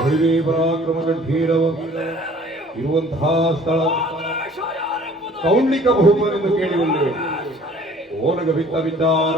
ಹೊಳಿವೆ ಪರಾಕ್ರಮ ಗಂಭೀರವ ಇರುವಂತಹ ಸ್ಥಳ ಕೌಂಡಿಕ ಬಹುಮನೆಂದು ಕೇಳಿಕೊಂಡು ಓನಗ ಬಿತ್ತ ವಿಚಾರ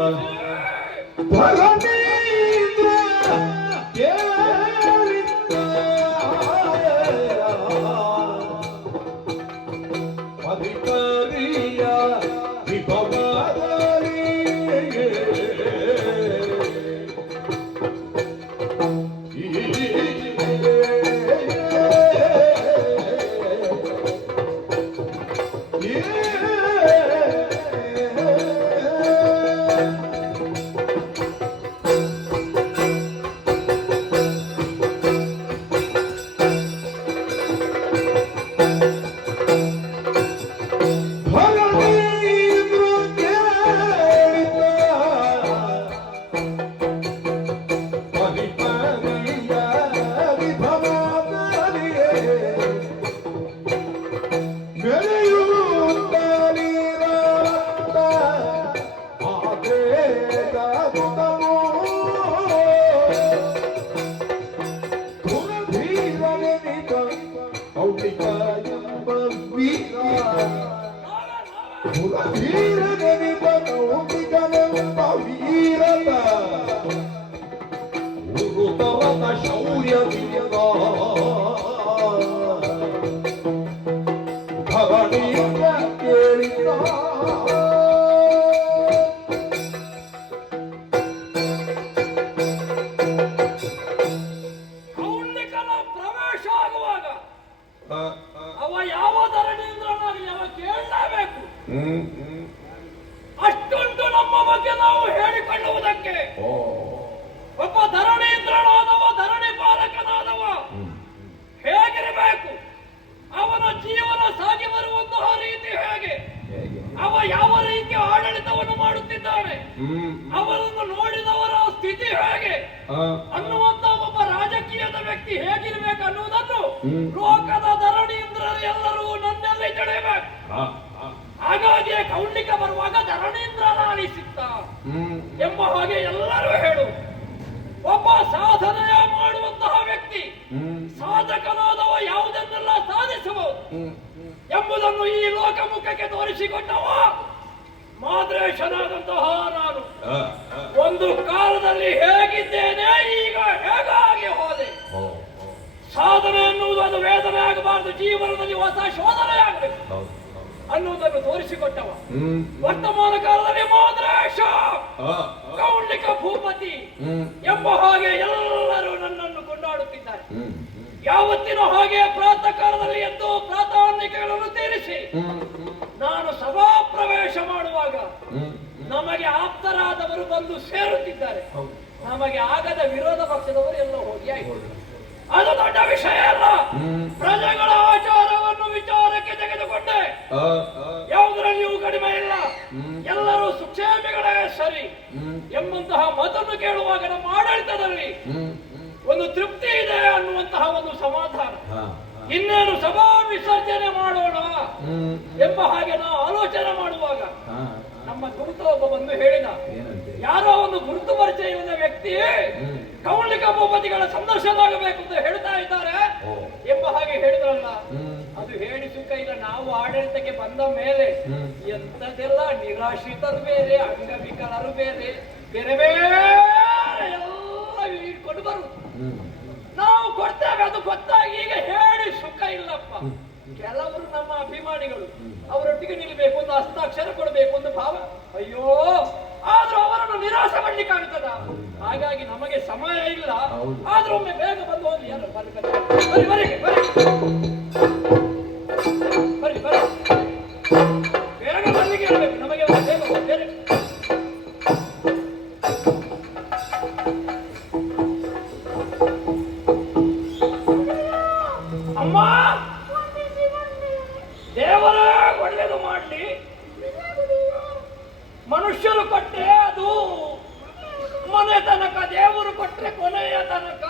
ಅವ ಯಾವ ಧರಣಿಂದ್ರನಾಗಲಿ ಅವ ಕೇಳಲೇಬೇಕು. ಅಷ್ಟುಂಟು ನಮ್ಮ ಬಗ್ಗೆ ನಾವು ಹೇಳಿಕೊಳ್ಳುವುದಕ್ಕೆ. ಒಬ್ಬ ಧರಣೀಂದ್ರನಾದವ, ಧರಣಿ ಪಾಲಕನಾದವ ಹೇಗಿರಬೇಕು, ಅವನ ಜೀವನ ಸಾಗಿ ಬರುವಂತಹ ರೀತಿ ಹೇಗೆ, ಅವ ಯಾವ ರೀತಿ ಆಡಳಿತವನ್ನು ಮಾಡುತ್ತಿದ್ದಾನೆ, ಅವನನ್ನು ನೋಡಿದವರ ಸ್ಥಿತಿ ಹೇಗೆ ಅನ್ನುವಂತ ಒಬ್ಬ ರಾಜಕೀಯದ ವ್ಯಕ್ತಿ ಹೇಗಿರ್ಬೇಕು ಅನ್ನುವುದನ್ನು ಲೋಕದ ಧರಣೀಂದ್ರರು ಎಲ್ಲರೂ ನನ್ನಲ್ಲಿ ತಿಳಿಯಬೇಕು. ಹಾಗಾಗಿ ಕೌಂಡಿಕ ಬರುವಾಗ ಧರಣೀಂದ್ರನಾಲಿಸಿದ್ದ ಎಂಬ ಹಾಗೆ ಎಲ್ಲರೂ ಹೇಳು. ಒಬ್ಬ ಸಾಧನೆಯ ಮಾಡುವಂತಹ ವ್ಯಕ್ತಿ, ಸಾಧಕನಾದವ ಯಾವುದನ್ನೆಲ್ಲ ಸಾಧಿಸಬಹುದು ಎಂಬುದನ್ನು ಈ ಲೋಕಮುಖಕ್ಕೆ ತೋರಿಸಿಕೊಟ್ಟವ ಮಾದ್ರೇಶನಾದಂತಹ ನಾನು. ಒಂದು ಕಾಲದಲ್ಲಿ ಹೇಗಿದ್ದೇನೆ, ಈಗ ಹೇಗಾಗಿ ಹೋದೆ. ಸಾಧನೆ ಎನ್ನುವುದು ಅದು ವೇದನೆ ಆಗಬಾರದು, ಜೀವನದಲ್ಲಿ ಹೊಸ ಶೋಧನೆ ಆಗಬೇಕು ಅನ್ನುವುದನ್ನು ತೋರಿಸಿಕೊಟ್ಟವ. ವರ್ತಮಾನ ಕಾಲದಲ್ಲಿ ಮಾದ್ರೇಶ, ಕೌಂಡಿಕ ಭೂಪತಿ ಎಂಬ ಹಾಗೆ ಎಲ್ಲರೂ ನನ್ನನ್ನು ಕೊಂಡಾಡುತ್ತಿದ್ದಾರೆ. ಯಾವತ್ತಿನ ಹಾಗೆ ಪ್ರಾತಃ ಕಾಲದಲ್ಲಿ ಎದ್ದು ಪ್ರಾತಾನ್ನಿಕೆಗಳನ್ನು ತೀರಿಸಿ ನಾನು ಸಭಾ ಪ್ರವೇಶ ಮಾಡುವಾಗ ನಮಗೆ ಆಪ್ತರಾದವರು ಬಂದು ಸೇರುತ್ತಿದ್ದಾರೆ. ನಮಗೆ ಆಗದ ವಿರೋಧ ಪಕ್ಷದವರು ಎಲ್ಲ ಹೋಗಿ ಆಯ್ತು. ಅದು ದೊಡ್ಡ ವಿಷಯ ಅಲ್ಲ. ಪ್ರಜೆಗಳ ಆಚಾರವನ್ನು ವಿಚಾರಕ್ಕೆ ತೆಗೆದುಕೊಂಡೆ ಯಾವುದರಲ್ಲಿಯೂ ಕಡಿಮೆ ಇಲ್ಲ, ಎಲ್ಲರೂ ಸುಕ್ಷೇಮಿಗಳೇ ಸರಿ ಎಂಬಂತಹ ಮಾತನ್ನು ಕೇಳುವಾಗ ನಮ್ಮ ಆಡಳಿತದಲ್ಲಿ ಒಂದು ತೃಪ್ತಿ ಇದೆ ಅನ್ನುವಂತಹ ಒಂದು ಸಮಾಧಾನ. ಇನ್ನೇನು ಸಭಾ ವಿಸರ್ಜನೆ ಮಾಡೋಣ ಎಂಬ ಹಾಗೆ ನಾವು ಆಲೋಚನೆ ಮಾಡುವಾಗ ನಮ್ಮ ಗುರುತು ಒಬ್ಬ ಬಂದು ಹೇಳಿದ, ಯಾರೋ ಒಂದು ಗುರುತು ಪರಿಚಯದ ವ್ಯಕ್ತಿ ಕೌಂಡಿಕ ಭೂಪತಿಗಳ ಸಂದರ್ಶನ ಆಗಬೇಕು ಅಂತ ಹೇಳ್ತಾ ಇದ್ದಾರೆ ಎಂಬ ಹಾಗೆ ಹೇಳಿದ್ರಲ್ಲ. ಅದು ಹೇಳಿ ಸುಖ ಇಲ್ಲ. ನಾವು ಆಡಳಿತಕ್ಕೆ ಬಂದ ಮೇಲೆ ಎಂತದೆಲ್ಲ ನಿರಾಶ್ರಿತರು ಬೇರೆ, ಅಂಗವಿಕಲರು ಬೇರೆ, ಬೇರೆ ಬೇರೆ ಎಲ್ಲ ಇಟ್ಕೊಂಡು ಬರುವುದು. ನಾವು ಕೊಡ್ತೇವೆ, ಅದು ಗೊತ್ತಾಗಿ ಈಗ ಹೇಳಿ ಸುಖ ಇಲ್ಲಪ್ಪ. ಕೆಲವರು ನಮ್ಮ ಅಭಿಮಾನಿಗಳು ಅವರೊಟ್ಟಿಗೆ ನಿಲ್ಬೇಕು, ಒಂದು ಹಸ್ತಾಕ್ಷರ ಕೊಡಬೇಕು ಒಂದು ಭಾವ, ಅಯ್ಯೋ ಆದ್ರೂ ಅವರನ್ನು ನಿರಾಸೆ ಮಾಡ್ಲಿಕ್ಕೆ ಆಗ್ತದ. ಹಾಗಾಗಿ ನಮಗೆ ಸಮಯ ಇಲ್ಲ. ಆದ್ರೂ ಒಮ್ಮೆ ಬೇಗ ಬಂದು ಹೋಗಿ ಯಾರು ಬರ್ರಿ ಬರ್ರಿ ಬರ್ರಿ ಬರ್ರಿ ಬರ್ರಿ ಬೇಗ ಬರ್ಲಿಕ್ಕೆ ಹೇಳ್ಬೇಕು ನಮಗೆ. ಬೇಗ ಬೇರೆ ಅಮ್ಮ, ದೇವರೇ ಒಳ್ಳೇದು ಮಾಡ್ಲಿ. ಮನುಷ್ಯರು ಕೊಟ್ಟೆ ಅದು ಮನೆ ತನಕ, ದೇವರು ಕೊಟ್ರೆ ಕೊನೆಯ ತನಕ.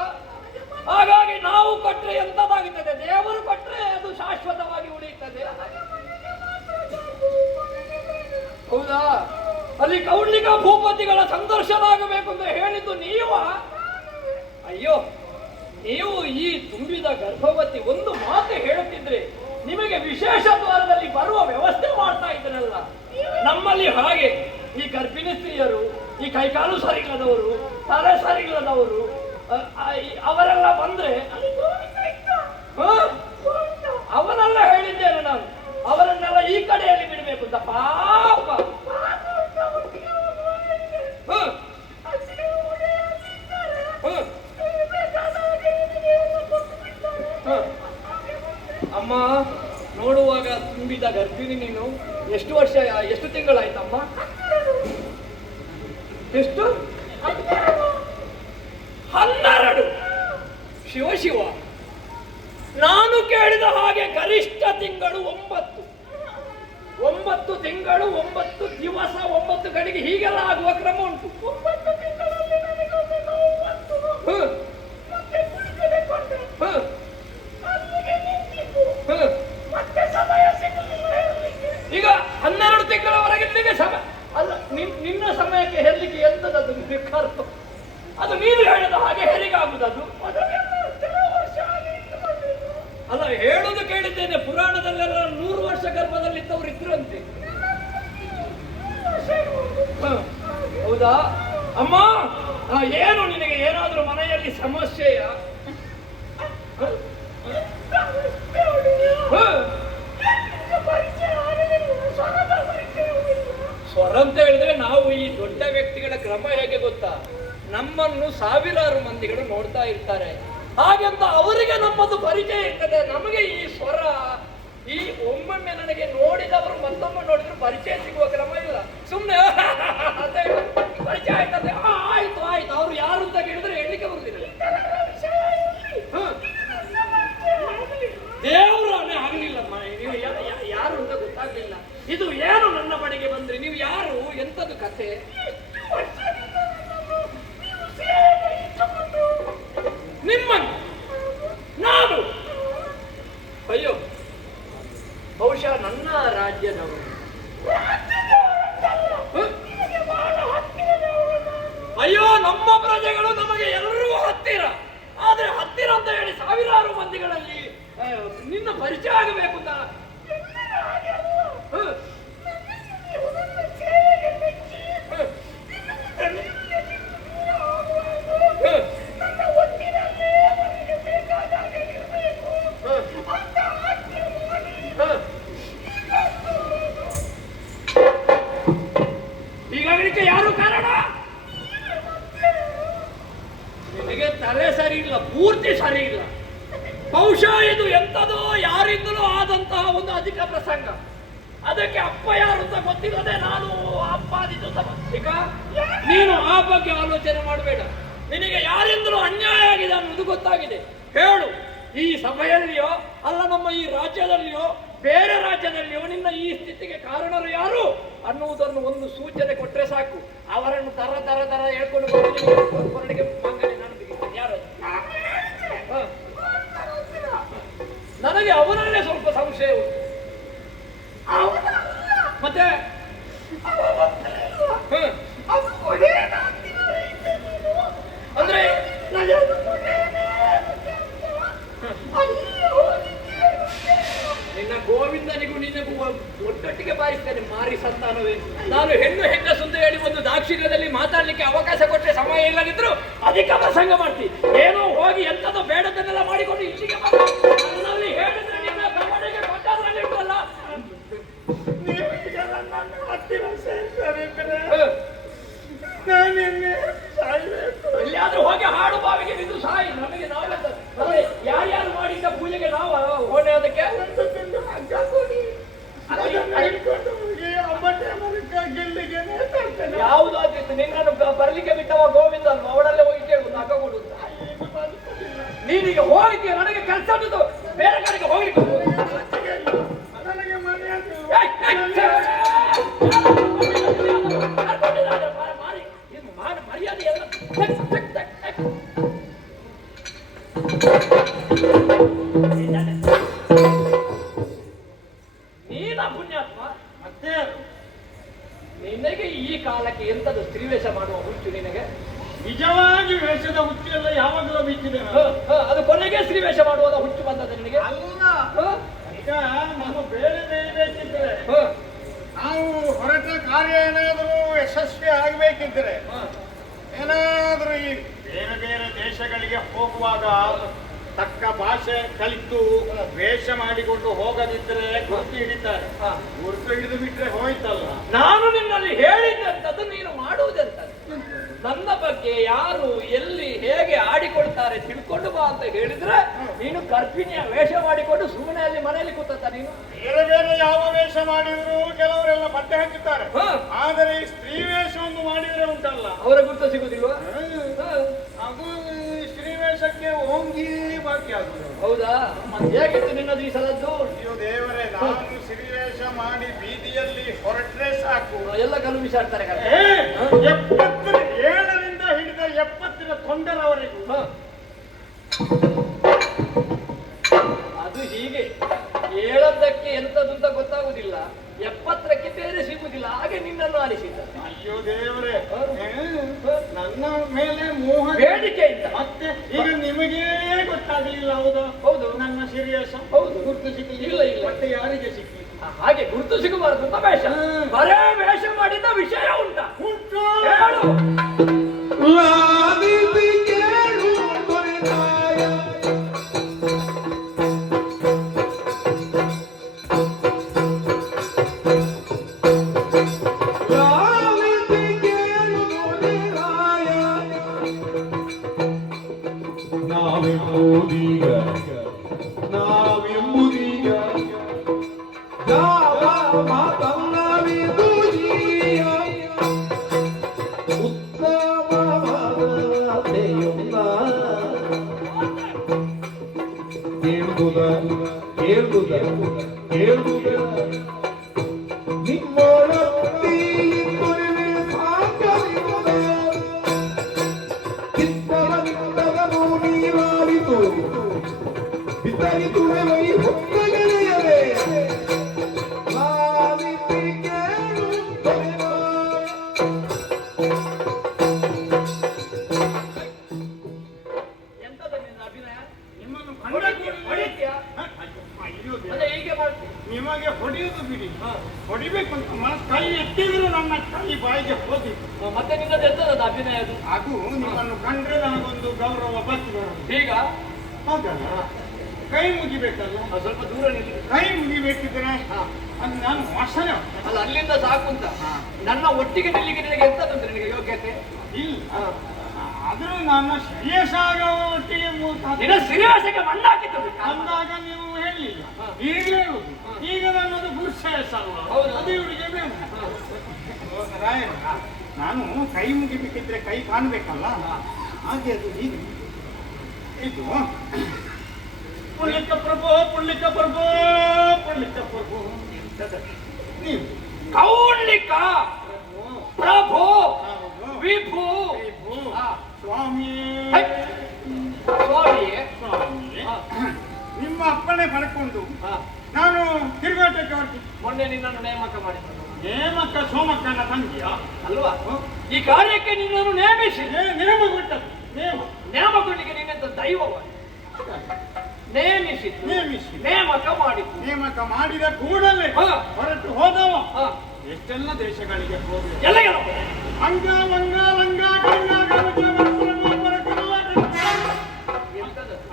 ಹಾಗಾಗಿ ನಾವು ಕೊಟ್ರೆ ಎಂತದಾಗುತ್ತದೆ, ದೇವರು ಕೊಟ್ರೆ ಅದು ಶಾಶ್ವತವಾಗಿ ಉಳಿಯುತ್ತದೆ. ಹೌದಾ? ಅಲ್ಲಿ ಕೌಂಡಿಕ ಭೂಪತಿಗಳ ಸಂದರ್ಶನ ಆಗಬೇಕು ಅಂತ ಹೇಳಿದ್ದು ನೀವ? ಅಯ್ಯೋ, ನೀವು ಈ ತುಂಬಿದ ಗರ್ಭವತಿ ಒಂದು ಮಾತು ಹೇಳುತ್ತಿದ್ರೆ ನಿಮಗೆ ವಿಶೇಷ ದ್ವಾರದಲ್ಲಿ ಬರುವ ವ್ಯವಸ್ಥೆ ಮಾಡ್ತಾ ಇದ್ದನಲ್ಲ. ನಮ್ಮಲ್ಲಿ ಹಾಗೆ ಈ ಗರ್ಭಿಣಿ ಸ್ತ್ರೀಯರು, ಈ ಕೈಕಾಲು ಸರಿಲ್ಲದವರು, ತಲೆ ಸರಿಲ್ಲದವರು ಅವರೆಲ್ಲ ಬಂದ್ರೆ ಅವನೆಲ್ಲ ಹೇಳಿದ್ದೇನೆ ನಾನು, ಅವರನ್ನೆಲ್ಲ ಈ ಕಡೆಯಲ್ಲಿ ಬಿಡಬೇಕು ಅಂತ. ಪಾಪ ಅಮ್ಮ ನೋಡುವಾಗ ತುಂಬಿದ ಗರ್ಭಿಣಿ ನೀನು. ಎಷ್ಟು ವರ್ಷ, ಎಷ್ಟು ತಿಂಗಳಾಯ್ತಮ್ಮ? ಎಷ್ಟು? 12. ಶಿವ ಶಿವ, ನಾನು ಕೇಳಿದ ಹಾಗೆ ಗರಿಷ್ಠ ತಿಂಗಳು 9. 9 ತಿಂಗಳು 9 ದಿವಸ 9 ಗಡಿಗೆ ಹೀಗೆಲ್ಲ ಆಗುವ ಕ್ರಮ ಉಂಟು. 9 ತಿಂಗಳಲ್ಲಿ ನನಗೆ ಈಗ 12 ತಿಂಗಳವರೆಗೆ ನಿನಗೆ ಸಮಯ ಅಲ್ಲ. ನಿನ್ನ ಸಮಯಕ್ಕೆ ಹೆರ್ಲಿಕ್ಕೆ ಎಂತದದು ಬೇಕಾರ್ತು? ಅದು ನೀನು ಹೇಳಿದ ಹಾಗೆ ಹೆರಿಗಾಗುವುದು. ಅಲ್ಲ, ಹೇಳುದು ಕೇಳಿದ್ದೇನೆ, ಪುರಾಣದಲ್ಲೆಲ್ಲ 100 ವರ್ಷ ಗರ್ಭದಲ್ಲಿದ್ದವರು ಇದ್ರಂತೆ. ಹೌದಾ ಅಮ್ಮ? ಏನು ನಿನಗೆ ಏನಾದ್ರೂ ಮನೆಯಲ್ಲಿ ಸಮಸ್ಯೆಯ? ಸ್ವರ ಅಂತ ಹೇಳಿದ್ರೆ ನಾವು ಈ ದೊಡ್ಡ ವ್ಯಕ್ತಿಗಳ ಕ್ರಮ ಹೇಗೆ ಗೊತ್ತಾ? ನಮ್ಮನ್ನು ಸಾವಿರಾರು ಮಂದಿಗಳು ನೋಡ್ತಾ ಇರ್ತಾರೆ, ಹಾಗೆಂತ ಅವರಿಗೆ ನಮ್ಮದು ಪರಿಚಯ ಇರ್ತದೆ. ನಮಗೆ ಈ ಸ್ವರ, ಈ ಒಮ್ಮೊಮ್ಮೆ ನನಗೆ ನೋಡಿದವರು ಮತ್ತೊಮ್ಮೆ ನೋಡಿದ್ರು ಪರಿಚಯ ಸಿಗುವ ಕ್ರಮ ಇಲ್ಲ. ಸುಮ್ಮನೆ ಅದೇ ಪರಿಚಯ ಆಯ್ತದೆ, ಆಯ್ತು ಆಯ್ತು, ಅವ್ರು ಯಾರು ಅಂತ ಕೇಳಿದ್ರೆ ಹೇಳಲಿಕ್ಕೆ ಬರುದಿಲ್ಲ. ದೇವರಾಣೆ ಆಗಲಿಲ್ಲಮ್ಮ, ನೀವು ಯಾರು ಅಂತ ಗೊತ್ತಾಗ್ಲಿಲ್ಲ. ಇದು ಏನು ನನ್ನ ಬಳಿಗೆ ಬಂದ್ರಿ? ನೀವು ಯಾರು? ಎಂತದು ಕಥೆ? ನಿಮ್ಮನ್ನು ನಾನು, ಅಯ್ಯೋ, ಬಹುಶಃ ನನ್ನ ರಾಜ್ಯದವರು. ಅಯ್ಯೋ, ನಮ್ಮ ಪ್ರಜೆಗಳು ನಮಗೆ ಎಲ್ಲರೂ ಹತ್ತಿರ. ಆದ್ರೆ ಹತ್ತಿರ ಅಂತ ಹೇಳಿ ಸಾವಿರಾರು ಮಂದಿಗಳಲ್ಲಿ ನಿನ್ನ ಪರಿಚಯ ಆಗಬೇಕು ಅಂತ. ಹೀಗಾಗಲಿಕ್ಕೆ ಯಾರು ಕಾರಣ? ನಿನಗೆ ತಲೆ ಸರಿ ಇಲ್ಲ, ಪೂರ್ತಿ ಸರಿ ಇಲ್ಲ. ಬಹುಶಃ ಇದು ಎಂತದೋ ಯಾರಿಂದಲೂ ಆದಂತಹ ಒಂದು ಅಧಿಕ ಪ್ರಸಂಗ. ಅದಕ್ಕೆ ಅಪ್ಪ ಯಾರು ಅಂತ ಗೊತ್ತಿಲ್ಲದೆ ನಾನು ಅಪ್ಪಾದಿದ್ದು ಈಗ ನೀನು ಆ ಬಗ್ಗೆ ಆಲೋಚನೆ ಮಾಡಬೇಡ. ನಿನಗೆ ಯಾರಿಂದಲೂ ಅನ್ಯಾಯ ಆಗಿದೆ ಅನ್ನೋದು ಗೊತ್ತಾಗಿದೆ. ಹೇಳು, ಈ ಸಭೆಯಲ್ಲಿಯೋ ಅಲ್ಲ ನಮ್ಮ ಈ ರಾಜ್ಯದಲ್ಲಿಯೋ ಬೇರೆ ರಾಜ್ಯದಲ್ಲಿಯೋ ನಿನ್ನ ಈ ಸ್ಥಿತಿಗೆ ಕಾರಣರು ಯಾರು ಅನ್ನುವುದನ್ನು ಒಂದು ಸೂಚನೆ ಕೊಟ್ಟರೆ ಸಾಕು. ಅವರನ್ನು ತರ ತರ ತರ ಹೇಳ್ಕೊಂಡು ಹೊರಡಿಗೆ ಮಂಗಡಿ ನಾನು ಬಿಗಿಸ್ತೇನೆ. ಯಾರು? ನನಗೆ ಅವನಲ್ಲೇ ಸ್ವಲ್ಪ ಸಂಶಯ ಉಂಟು. ಮತ್ತೆ ಅಂದ್ರೆ ನಿನ್ನ ಗೋವಿಂದನಿಗೂ ನಿನಗೂ ಒಟ್ಟೊಟ್ಟಿಗೆ ಬಾರಿಸ್ತೇನೆ. ಮಾರಿ ಸಂತಾನವೇ, ನಾನು ಹೆಣ್ಣು ಹೆಂಗಸು ಅಂತ ಹೇಳಿ ಒಂದು ದಾಕ್ಷಿಣ್ಯದಲ್ಲಿ ಮಾತಾಡ್ಲಿಕ್ಕೆ ಅವಕಾಶ ಕೊಟ್ಟರೆ ಸಮಯ ಇಲ್ಲದಿದ್ರು ಅಧಿಕ ಪ್ರಸಂಗ ಮಾಡ್ತಿ. ಏನೋ ಹೋಗಿ ಎಂತದೋ ಬೇಡದನ್ನೆಲ್ಲ ಮಾಡಿಕೊಂಡು ಇಲ್ಲಿಗೆ ನನ್ನಲ್ಲಿ ಹೇಳಿದ್ರೆ ನಿನ್ನ ಗಮನಿಗೆ ಕೊಟ್ಟದ್ರಲ್ಲಿ ಉಂಟಲ್ಲ. ಎಲ್ಲಿಯಾದ್ರೂ ಹೋಗಿ ಹಾಡು ಬಾವಿಗೆ ಬಿದ್ದು ಸಾಯಿ. ನಮಗೆ ನಾವೇ ಯಾರ್ಯಾರು ಮಾಡಿದ್ದ ಪೂಜೆಗೆ ನಾವು ಹೊಣೆ. ಅದಕ್ಕೆ ಯಾವುದಾದ್ರಿತ್ತು ನಿನ್ನನ್ನು ಬರ್ಲಿಕ್ಕೆ ಬಿಟ್ಟವ ಗೋವಿಂದ ಅಲ್ವಾ? ಅವಳಲ್ಲೇ ಹೋಗಿ ಕೇಳು, ನಗ ಕೊಡು ಅಂತ. ನೀನೀಗ ಹೋಗಿದ್ದೀಯ, ನನಗೆ ಕೆಲಸ ಬೇರೆ ಕಡೆಗೆ ಹೋಗ್ಲಿಕ್ಕೆ ಮರ್ಯಾದೆ ಎಲ್ಲ ನೀನ ಪುಣ್ಯಾತ್ಮ. ಮತ್ತೆ ನಿನಗೆ ಈ ಕಾಲಕ್ಕೆ ಎಂತದು ಸ್ತ್ರೀವೇಷ ಮಾಡುವ ಹುಚ್ಚು ನಿನಗೆ? ನಿಜವಾಗಿ ವೇಷದ ಹುಚ್ಚೆಲ್ಲ ಯಾವಾಗಲೂ ಬಿಚ್ಚಿದೆ ಅದು ಕೊನೆಗೆ ಸ್ತ್ರೀ ವೇಷ ಮಾಡುವಾಗ ಹುಚ್ಚು ಬಂದದ ನಿನಗೆ? ಅಲ್ಲ, ಹ? ಈಗ ನಮ್ಮ ಬೇರೆ ಬೇಯಬೇಕಿದ್ರೆ ಹ. ನಾವು ಹೊರಟ ಕಾರ್ಯ ಏನಾದರೂ ಯಶಸ್ವಿ ಆಗಬೇಕಿದ್ರೆ ಏನಾದರೂ ಈ ಬೇರೆ ಬೇರೆ ದೇಶಗಳಿಗೆ ಹೋಗುವಾಗ ತಕ್ಕ ಭಾಷೆ ಕಲಿತು ವೇಷ ಮಾಡಿಕೊಂಡು ಹೋಗದಿದ್ರೆ ಗುರುತು ಹಿಡಿತಾರೆ. ಗುರುತು ಹಿಡಿದು ಬಿಟ್ರೆ ಹೋಯ್ತಲ್ಲ. ನಾನು ನಿನ್ನಲ್ಲಿ ಹೇಳಿದ್ದಂಥದ್ದು ನೀನು ಮಾಡುವುದಂತದ್ದು. ನನ್ನ ಬಗ್ಗೆ ಯಾರು ಎಲ್ಲಿ ಹೇಗೆ ಆಡಿಕೊಳ್ತಾರೆ ತಿಳ್ಕೊಂಡು ಬಾ ಅಂತ ಹೇಳಿದ್ರೆ ನೀನು ಗರ್ಭಿಣಿಯ ವೇಷ ಮಾಡಿಕೊಂಡು ಸುಮ್ಮನೆ ಅಲ್ಲಿ ಮನೆಯಲ್ಲಿ ಕೂತ ನೀನು. ಬೇರೆ ಬೇರೆ ಯಾವ ವೇಷ ಮಾಡಿದ್ರು ಕೆಲವರೆಲ್ಲ ಬಟ್ಟೆ ಹಚ್ಚುತ್ತಾರೆ. ಆದರೆ ಈ ಸ್ತ್ರೀ ವೇಷವನ್ನು ಮಾಡಿದ್ರೆ ಉಂಟಲ್ಲ, ಅವರ ಗುರುತು ಸಿಗುದಿಲ್ವಾ? ಅದು ಸ್ತ್ರೀ ವೇಷಕ್ಕೆ ಓಂಗಿ ಬಾಕಿ ಆಗುದು. ಹೌದಾ? ಹೇಗಿತ್ತು ನಿನ್ನದು ಈ ಸಲದ್ದು? ಅಯ್ಯೋ ದೇವರೇ, ನಾನು ಸ್ತ್ರೀ ವೇಷ ಮಾಡಿ ಬೀದಿಯಲ್ಲಿ ಹೊರಟ್ರೆ ಸಾಕು ಎಲ್ಲ ಕಲ್ಲು ಬಿಸಾಡ್ತಾರೆ. 7ರಿಂದ ಹಿಡಿದ 70ರ ತೊಂದರವರೆಗೂ. ಅದು ಹೀಗೆ ಹೇಳದ್ದಕ್ಕೆ ಎಂತದ್ದು ಅಂತ ಗೊತ್ತಾಗುದಿಲ್ಲ, 70ರಕ್ಕೆ ಬೇರೆ ಸಿಗುದಿಲ್ಲ, ಹಾಗೆ ನಿನ್ನನ್ನು ಆಲಿಸಿದ. ಅಯ್ಯೋ ದೇವರೇ, ನನ್ನ ಮೇಲೆ ಮೋಹ ಬೇಡಿಕೆ ಇದ್ದ. ಮತ್ತೆ ಈಗ ನಿಮಗೇ ಗೊತ್ತಾಗಲಿಲ್ಲ. ಹೌದು ಹೌದು, ನನ್ನ ಸಿರಿಯಸ ಹೌದು. ಗುರುತು ಸಿಗಲಿಲ್ಲ. ಇಲ್ಲ ಇಲ್ಲ, ಮತ್ತೆ ಯಾರಿಗೆ ಸಿಕ್ಕಿ? ಹಾಗೆ ಗುರುತು ಸಿಗಬಾರದು ಅಂತ ವೇಷ. ಬರೇ ವೇಷ ಮಾಡಿದ ವಿಷಯ ಉಂಟು. ಹೇಳು. ನಾವೆಂಬುದೀಗ ಯಾವ ಮಾತಲ್ಲವಿದು ಉತ್ತಮವಾದತೆಯುಂದ ಕೇಳುವುದ ನಿಮ್ಮೊಳತ್ತಿ ಕೊರಿವೆ ಸಾಕಲಿರುವುದ ಚಿತ್ತವನಿತ್ತಗನು ನೀರಾಲಿತು ಬಿತ್ತರಿತುವೆ ವೈ ಹೊತ್ತಗೆಳೆಯರೆ ಲಾಲಿತಿ ಕೇಳು ಎಂತದ ನಿನ್ನ ಅಭಿನಯ? ನಿಮ್ಮನ್ನು ಹೊಡಿತೀಯಾ? ಅದೇ ಹೀಗೆ ಮಾಡ್ತೀನಿ. ನಿಮಗೆ ಹೊಡೆಯುವುದು ಬಿಡಿ, ಹೊಡಿಬೇಕು ಅಂತ ಮನಸ್ಸು ಕೈ ಎತ್ತಿದ್ರು ನನ್ನ ಕೈ ಬಾಯಿಗೆ ಹೋದಿತ್ತು. ಮತ್ತೆ ನಿನ್ನದು ಎಂತದ ಅಭಿನಯ ಅದು? ಅದು ನಿಮ್ಮನ್ನು ಕಂಡ್ರೆ ನನಗೊಂದು ಗೌರವ ಬರ್ತದೆ. ಈಗ ಹಾಗಲ್ಲ, ಕೈ ಮುಗಿಬೇಕಲ್ಲ. ಸ್ವಲ್ಪ ದೂರ ನಿಲ್ಲಿ. ಕೈ ಮುಗಿಬೇಕಿದ್ರೆ ಅದು ನಾನು ವಾಸನೆ ಅಲ್ಲ, ಅಲ್ಲಿಂದ ಸಾಕು ಅಂತ. ನನ್ನ ಒಟ್ಟಿಗೆ ನಿಲ್ಲಿಗೆ ನಿನಗೆ ಎಂತದಂತ ನಿನಗೆ ಯೋಗ್ಯತೆ ಇಲ್ಲ. ಆದರೂ ನನ್ನ ಸೀರಿಯಸ್ ಆಗೋ ಒಟ್ಟಿಗೆ ನಿನ್ನ ಸಿರಿವಾಸಕ್ಕೆ ಮಣ್ಣಾಕಿತ್ತು ಅಂದಾಗ ನೀವು ಹೇಳಲಿಲ್ಲ, ಈಗಲೇ ಹೇಳುದು. ಈಗ ನನ್ನದು ಫುಲ್ ಸೀರಿಯಸ್ ಅಲ್ವಾ? ಹೌದು. ಅದು ಇವರಿಗೆ ಬೇಕು. ರಾಯಣ್ಣ, ನಾನು ಕೈ ಮುಗಿಬೇಕಿದ್ರೆ ಕೈ ಕಾಣಬೇಕಲ್ಲ, ಹಾಗೆ ಅದು ಹೀಗೆ ಇದು ಪುಳ್ಳಿಕ ಪ್ರಭು ಪುಳ್ಳಿಕ ಪ್ರಭು ಪುಳ್ಳಿಕ ಪ್ರಭು ನೀವು ಕೌಲಿಕ ಪ್ರಭು ವಿಭು ಸ್ವಾಮಿ ಸ್ವಾಮಿಯೇ ಸ್ವಾಮಿ ನಿಮ್ಮ ಅಪ್ಪಣೆ ಪಡ್ಕೊಂಡು ನಾನು ತಿರುಗಾಟಕ್ಕೆ ಹೊರಟು. ಮೊನ್ನೆ ನಿನ್ನನ್ನು ನೇಮಕ ಮಾಡಿದ್ದು ನೇಮಕ ಸೋಮಕ್ಕನ ತಂಗಿಯ ಅಲ್ವಾ? ಈ ಕಾರ್ಯಕ್ಕೆ ನಿನ್ನನ್ನು ನೇಮಿಸಿ ನೇಮ ಕೊಟ್ಟದ್ದು. ನೇಮಕೊಡ್ಲಿಕ್ಕೆ ನಿನ್ನೆಂತ ದೈವವ ನೇಮಿಸಿ ನೇಮಕ ಮಾಡಿದ್ದು. ನೇಮಕ ಮಾಡಿದ ಕೂಡಲೇ ಹೊರಟು ಹೋದವ ಎಷ್ಟೆಲ್ಲ ದೇಶಗಳಿಗೆ ಹೋದ. ಎಲ್ಲ ಅಂಗ ವಂಗ ಲಂಗ ಗಂಗ ಗಮಕ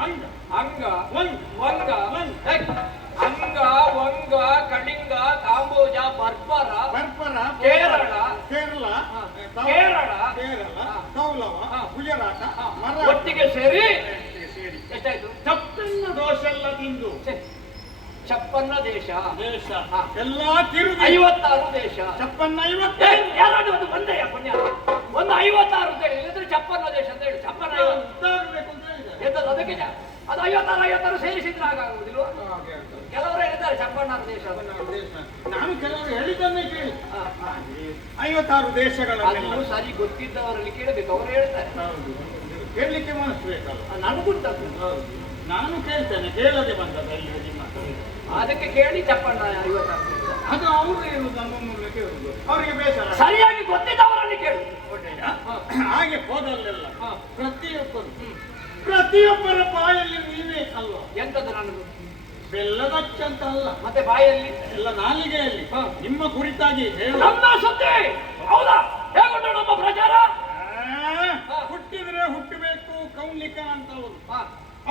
ಅಂಗ ಅಂಗ ವಂಗ ಅಂಗ ವಂಗ ಕಳಿಂಗ ಕಾಂಬೋಜ ಬರ್ಬರ ಕೇರಳ ಕೇರಳ ಕೇರಳ ಕೌಲವ ಗುಜರಾಟ ಒಟ್ಟಿಗೆ ಸೇರಿ ಎಷ್ಟಾಯ್ತು? ಚಪ್ಪನ್ನ ದೋಷ ಎಲ್ಲ ತಿಂದು ಚಪ್ಪನ್ನ ದೇಶ ಎಲ್ಲ ತಿರುಗಿ 56 ದೇಶ. ಚಪ್ಪನ್ನ 50 ಯಾರಾದ್ರೂ ಒಂದು ಬಂದೆಯ ಪುಣ್ಯ ಒಂದು 56 ಅಂತ ಹೇಳಿ, ಇಲ್ಲದ್ರೆ ಚಪ್ಪನ್ನ ದೇಶ ಅಂತ ಹೇಳಿ. ಚಪ್ಪನ್ನ 50 ಎಂತದ್ದು ಅದಕ್ಕೆ ಅದು 56 ಸೇರಿಸಿದ್ರೆ ಆಗುದಿಲ್ವಾ? ಕೆಲವರು ಹೇಳಿದ್ದಾರೆ ಚಪ್ಪನ್ನ ದೇಶ. ನಾನು ಕೆಲವರು ಹೇಳಿದ್ದನ್ನೇ ಕೇಳಿ 56 ದೇಶಗಳನ್ನು ಸರಿ ಗೊತ್ತಿದ್ದವರಲ್ಲಿ ಕೇಳಬೇಕು, ಅವರು ಹೇಳ್ತಾರೆ. ಕೇಳಲಿಕ್ಕೆ ಮನಸ್ಸು ಬೇಕಲ್ಲ. ನನಗುಂಟದ್ದು. ನಾನು ಕೇಳ್ತೇನೆ, ಕೇಳದೆ ಬಂದದ್ದು ನಿಮ್ಮ ಅದಕ್ಕೆ ಕೇಳಿ ಚಪ್ಪಣ್ಣ 56 ಅದು ಅವರು ಹೇಳುದು, ನಮ್ಮನ್ನು ಕೇಳುದು ಅವರಿಗೆ ಬೇಸರ. ಸರಿಯಾಗಿ ಗೊತ್ತಿದ್ದವರಲ್ಲಿ ಕೇಳು. ಒಡೆಯ ಹಾ. ಹಾಗೆ ಹೋದಲ್ಲೆಲ್ಲ ಹಾ. ಪ್ರತಿಯೊಬ್ಬರ ಬಾಯಲ್ಲಿ ನೀವೇ ಅಲ್ವಾ? ಎಂತದ್ದು ನನ್ನದು? ಬೆಲ್ಲದಚ್ಚ ಅಂತ ಅಲ್ಲ, ಮತ್ತೆ ಬಾಯಲ್ಲಿ ಎಲ್ಲ ನಾಲಿಗೆಯಲ್ಲಿ ಹಾ. ನಿಮ್ಮ ಕುರಿತಾಗಿ ಹೇಳು. ನಮ್ಮ ಸುದ್ದಿ ಹೌದಾ? ಹೇಗುಂಟು ನಮ್ಮ ಪ್ರಚಾರ? ಹುಟ್ಟಿದ್ರೆ ಹುಟ್ಟಬೇಕು ಕೌಲಿಕ ಅಂತ ಅವರು. ಹಾ.